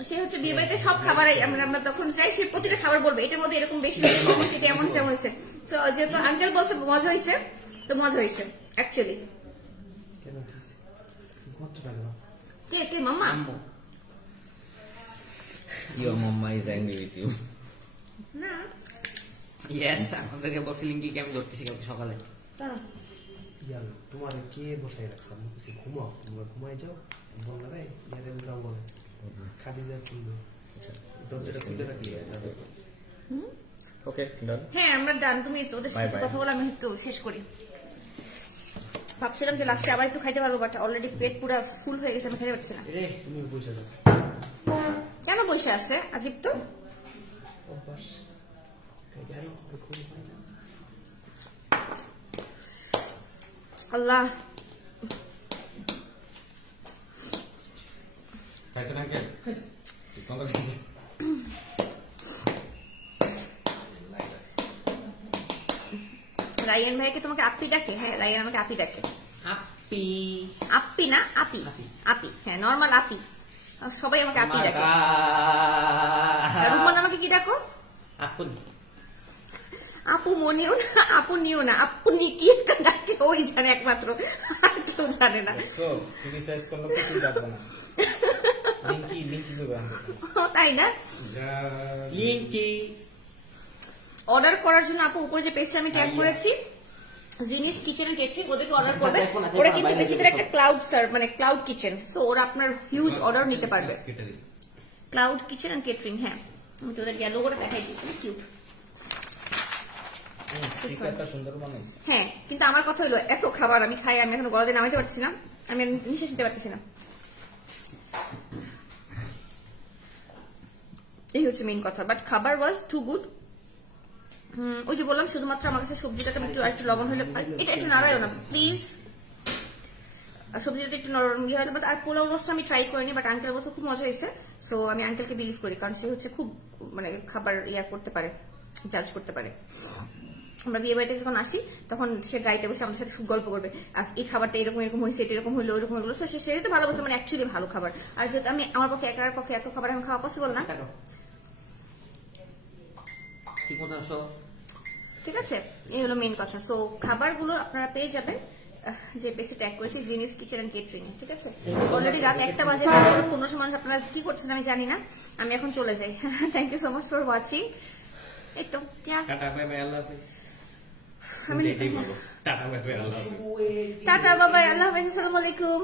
সে হচ্ছে বিয়ে বাড়িতে সব খাবার আমরা তখন যাই, সে প্রতিটা খাবার বলবে এটার মধ্যে এরকম বেশি এটা এমন তেমন হয়েছে। তো যেহেতু আঙ্কেল বলছে মজা হয়েছে তো মজা হয়েছে অ্যাকচুয়ালি। কেন কতটা গেল? কে মাম্মা? Your mama is angry with you. না ইয়েস, আমাদেরকে বলছিলেন কি আমি ধরতেছি কালকে সকালে। ইয়ার তোমার কে বসাই রাখছে? আমি কিছু ঘুমাও, তোমরা ঘুমাই যাও। বল না রে ইয়ারে উঠাও বলে খাদি যা খুলবে। দরজাটা খুলে রাখলি। ওকে ডান। হ্যাঁ আমরা ডান। তুমি ওদের সাথে কথা বলে আমি একটু শেষ করি। ভাবছিলাম যে লাস্টে আবার একটু খাইতে পারবো, বাট অলরেডি পেট পুরো ফুল হয়ে গেছে, আমি খেতে পারছি না। রে তুমি বসে যাও। কেন বসে আছে আজিব তো? অভ্যাস খাইতে আরো খুব হয় না। আল্লাহ খাইছেন আঙ্কেল? কোনটা খাইছেন? রায়ান ভাইকে তোমাকে আপি ডাকে? হ্যাঁ রায়ান আমাকে আপি ডাকে। আপি আপি না আপি? আপি হ্যাঁ, নরমাল আপি। সবাই আমাকে আপি ডাকে। রুমান আমাকে কি ডাকো? আপন। আপু মনিও না, আপু নিও না, আপু নিকি একটা ডাকে ওই জানে একমাত্র, আর কেউ জানে না। তাই না? অর্ডার করার জন্য আপু উপরে যে পেজটা আমি ট্যাগ করেছি জিনিস কিচেন এন্ড কেটারিং, ওদেরকে অর্ডার করবে। ওরা কিন্তু বেসিক্যালি একটা ক্লাউড মানে ক্লাউড কিচেন, সো ওরা আপনার হিউজ অর্ডার নিতে পারবে। Cloud kitchen and catering. হ্যাঁ, আমি তো ওদের লোগোটা দেখাই দিই, কিউট। হ্যাঁ, কিন্তু আমার কথা হলো এত খাবার আমি খাই, আমি এখন গলাতে নামাইতে পারছি না, আমি নিঃশ্বাস নিতে পারতেছি না। এই হচ্ছে মেইন কথা, বাট খাবার ওয়াজ টু গুড। ওই যে বললাম শুধুমাত্র আমার কাছে সবজিটাকে একটু লবণ হলে, এটা একটু নাড়াইও না প্লিজ, সবজিটাতে একটু নরম ইয়ে হলে। আর পোলাও রোস্ট আমি ট্রাই করিনি, বাট আঙ্কেল বলছে খুব মজা হয়েছে, সো আমি আঙ্কেলকে বিলিভ করি, কারণ সে হচ্ছে খুব মানে খাবার ইয়া করতে পারে, জাজ করতে পারে। আমরা বিয়ে বাড়িতে যখন আসি তখন সে গাড়িতে বসে আমাদের সাথে খুব গল্প করবে, এই খাবারটা এরকম এরকম হয়েছে, এটা এরকম হলো ওরকম হলো, সেটা তো ভালো বলছে, মানে অ্যাকচুয়ালি ভালো খাবার। আর যেহেতু আমি আমার পক্ষে একার পক্ষে এত খাবার আমি খাওয়া পসিবল না, ঠিক আছে? এই হলো মেইন কথা। সো খাবারগুলো আপনারা পেয়ে যাবেন যে বেশি ট্যাগ করেছি জিনিস কিচেন এন্ড কেটারিং, ঠিক আছে? অলরেডি রাত 1টা বাজে, তারপরে 15 মানুষ আপনারা কি করছেন আমি জানি না, আমি এখন চলে যাই। Thank you so much for watching. এই তো টাটা বাই বাই, আল্লাহ হাফেজ। টাটা বাই বাই, আল্লাহ হাফেজ। আসসালামু আলাইকুম।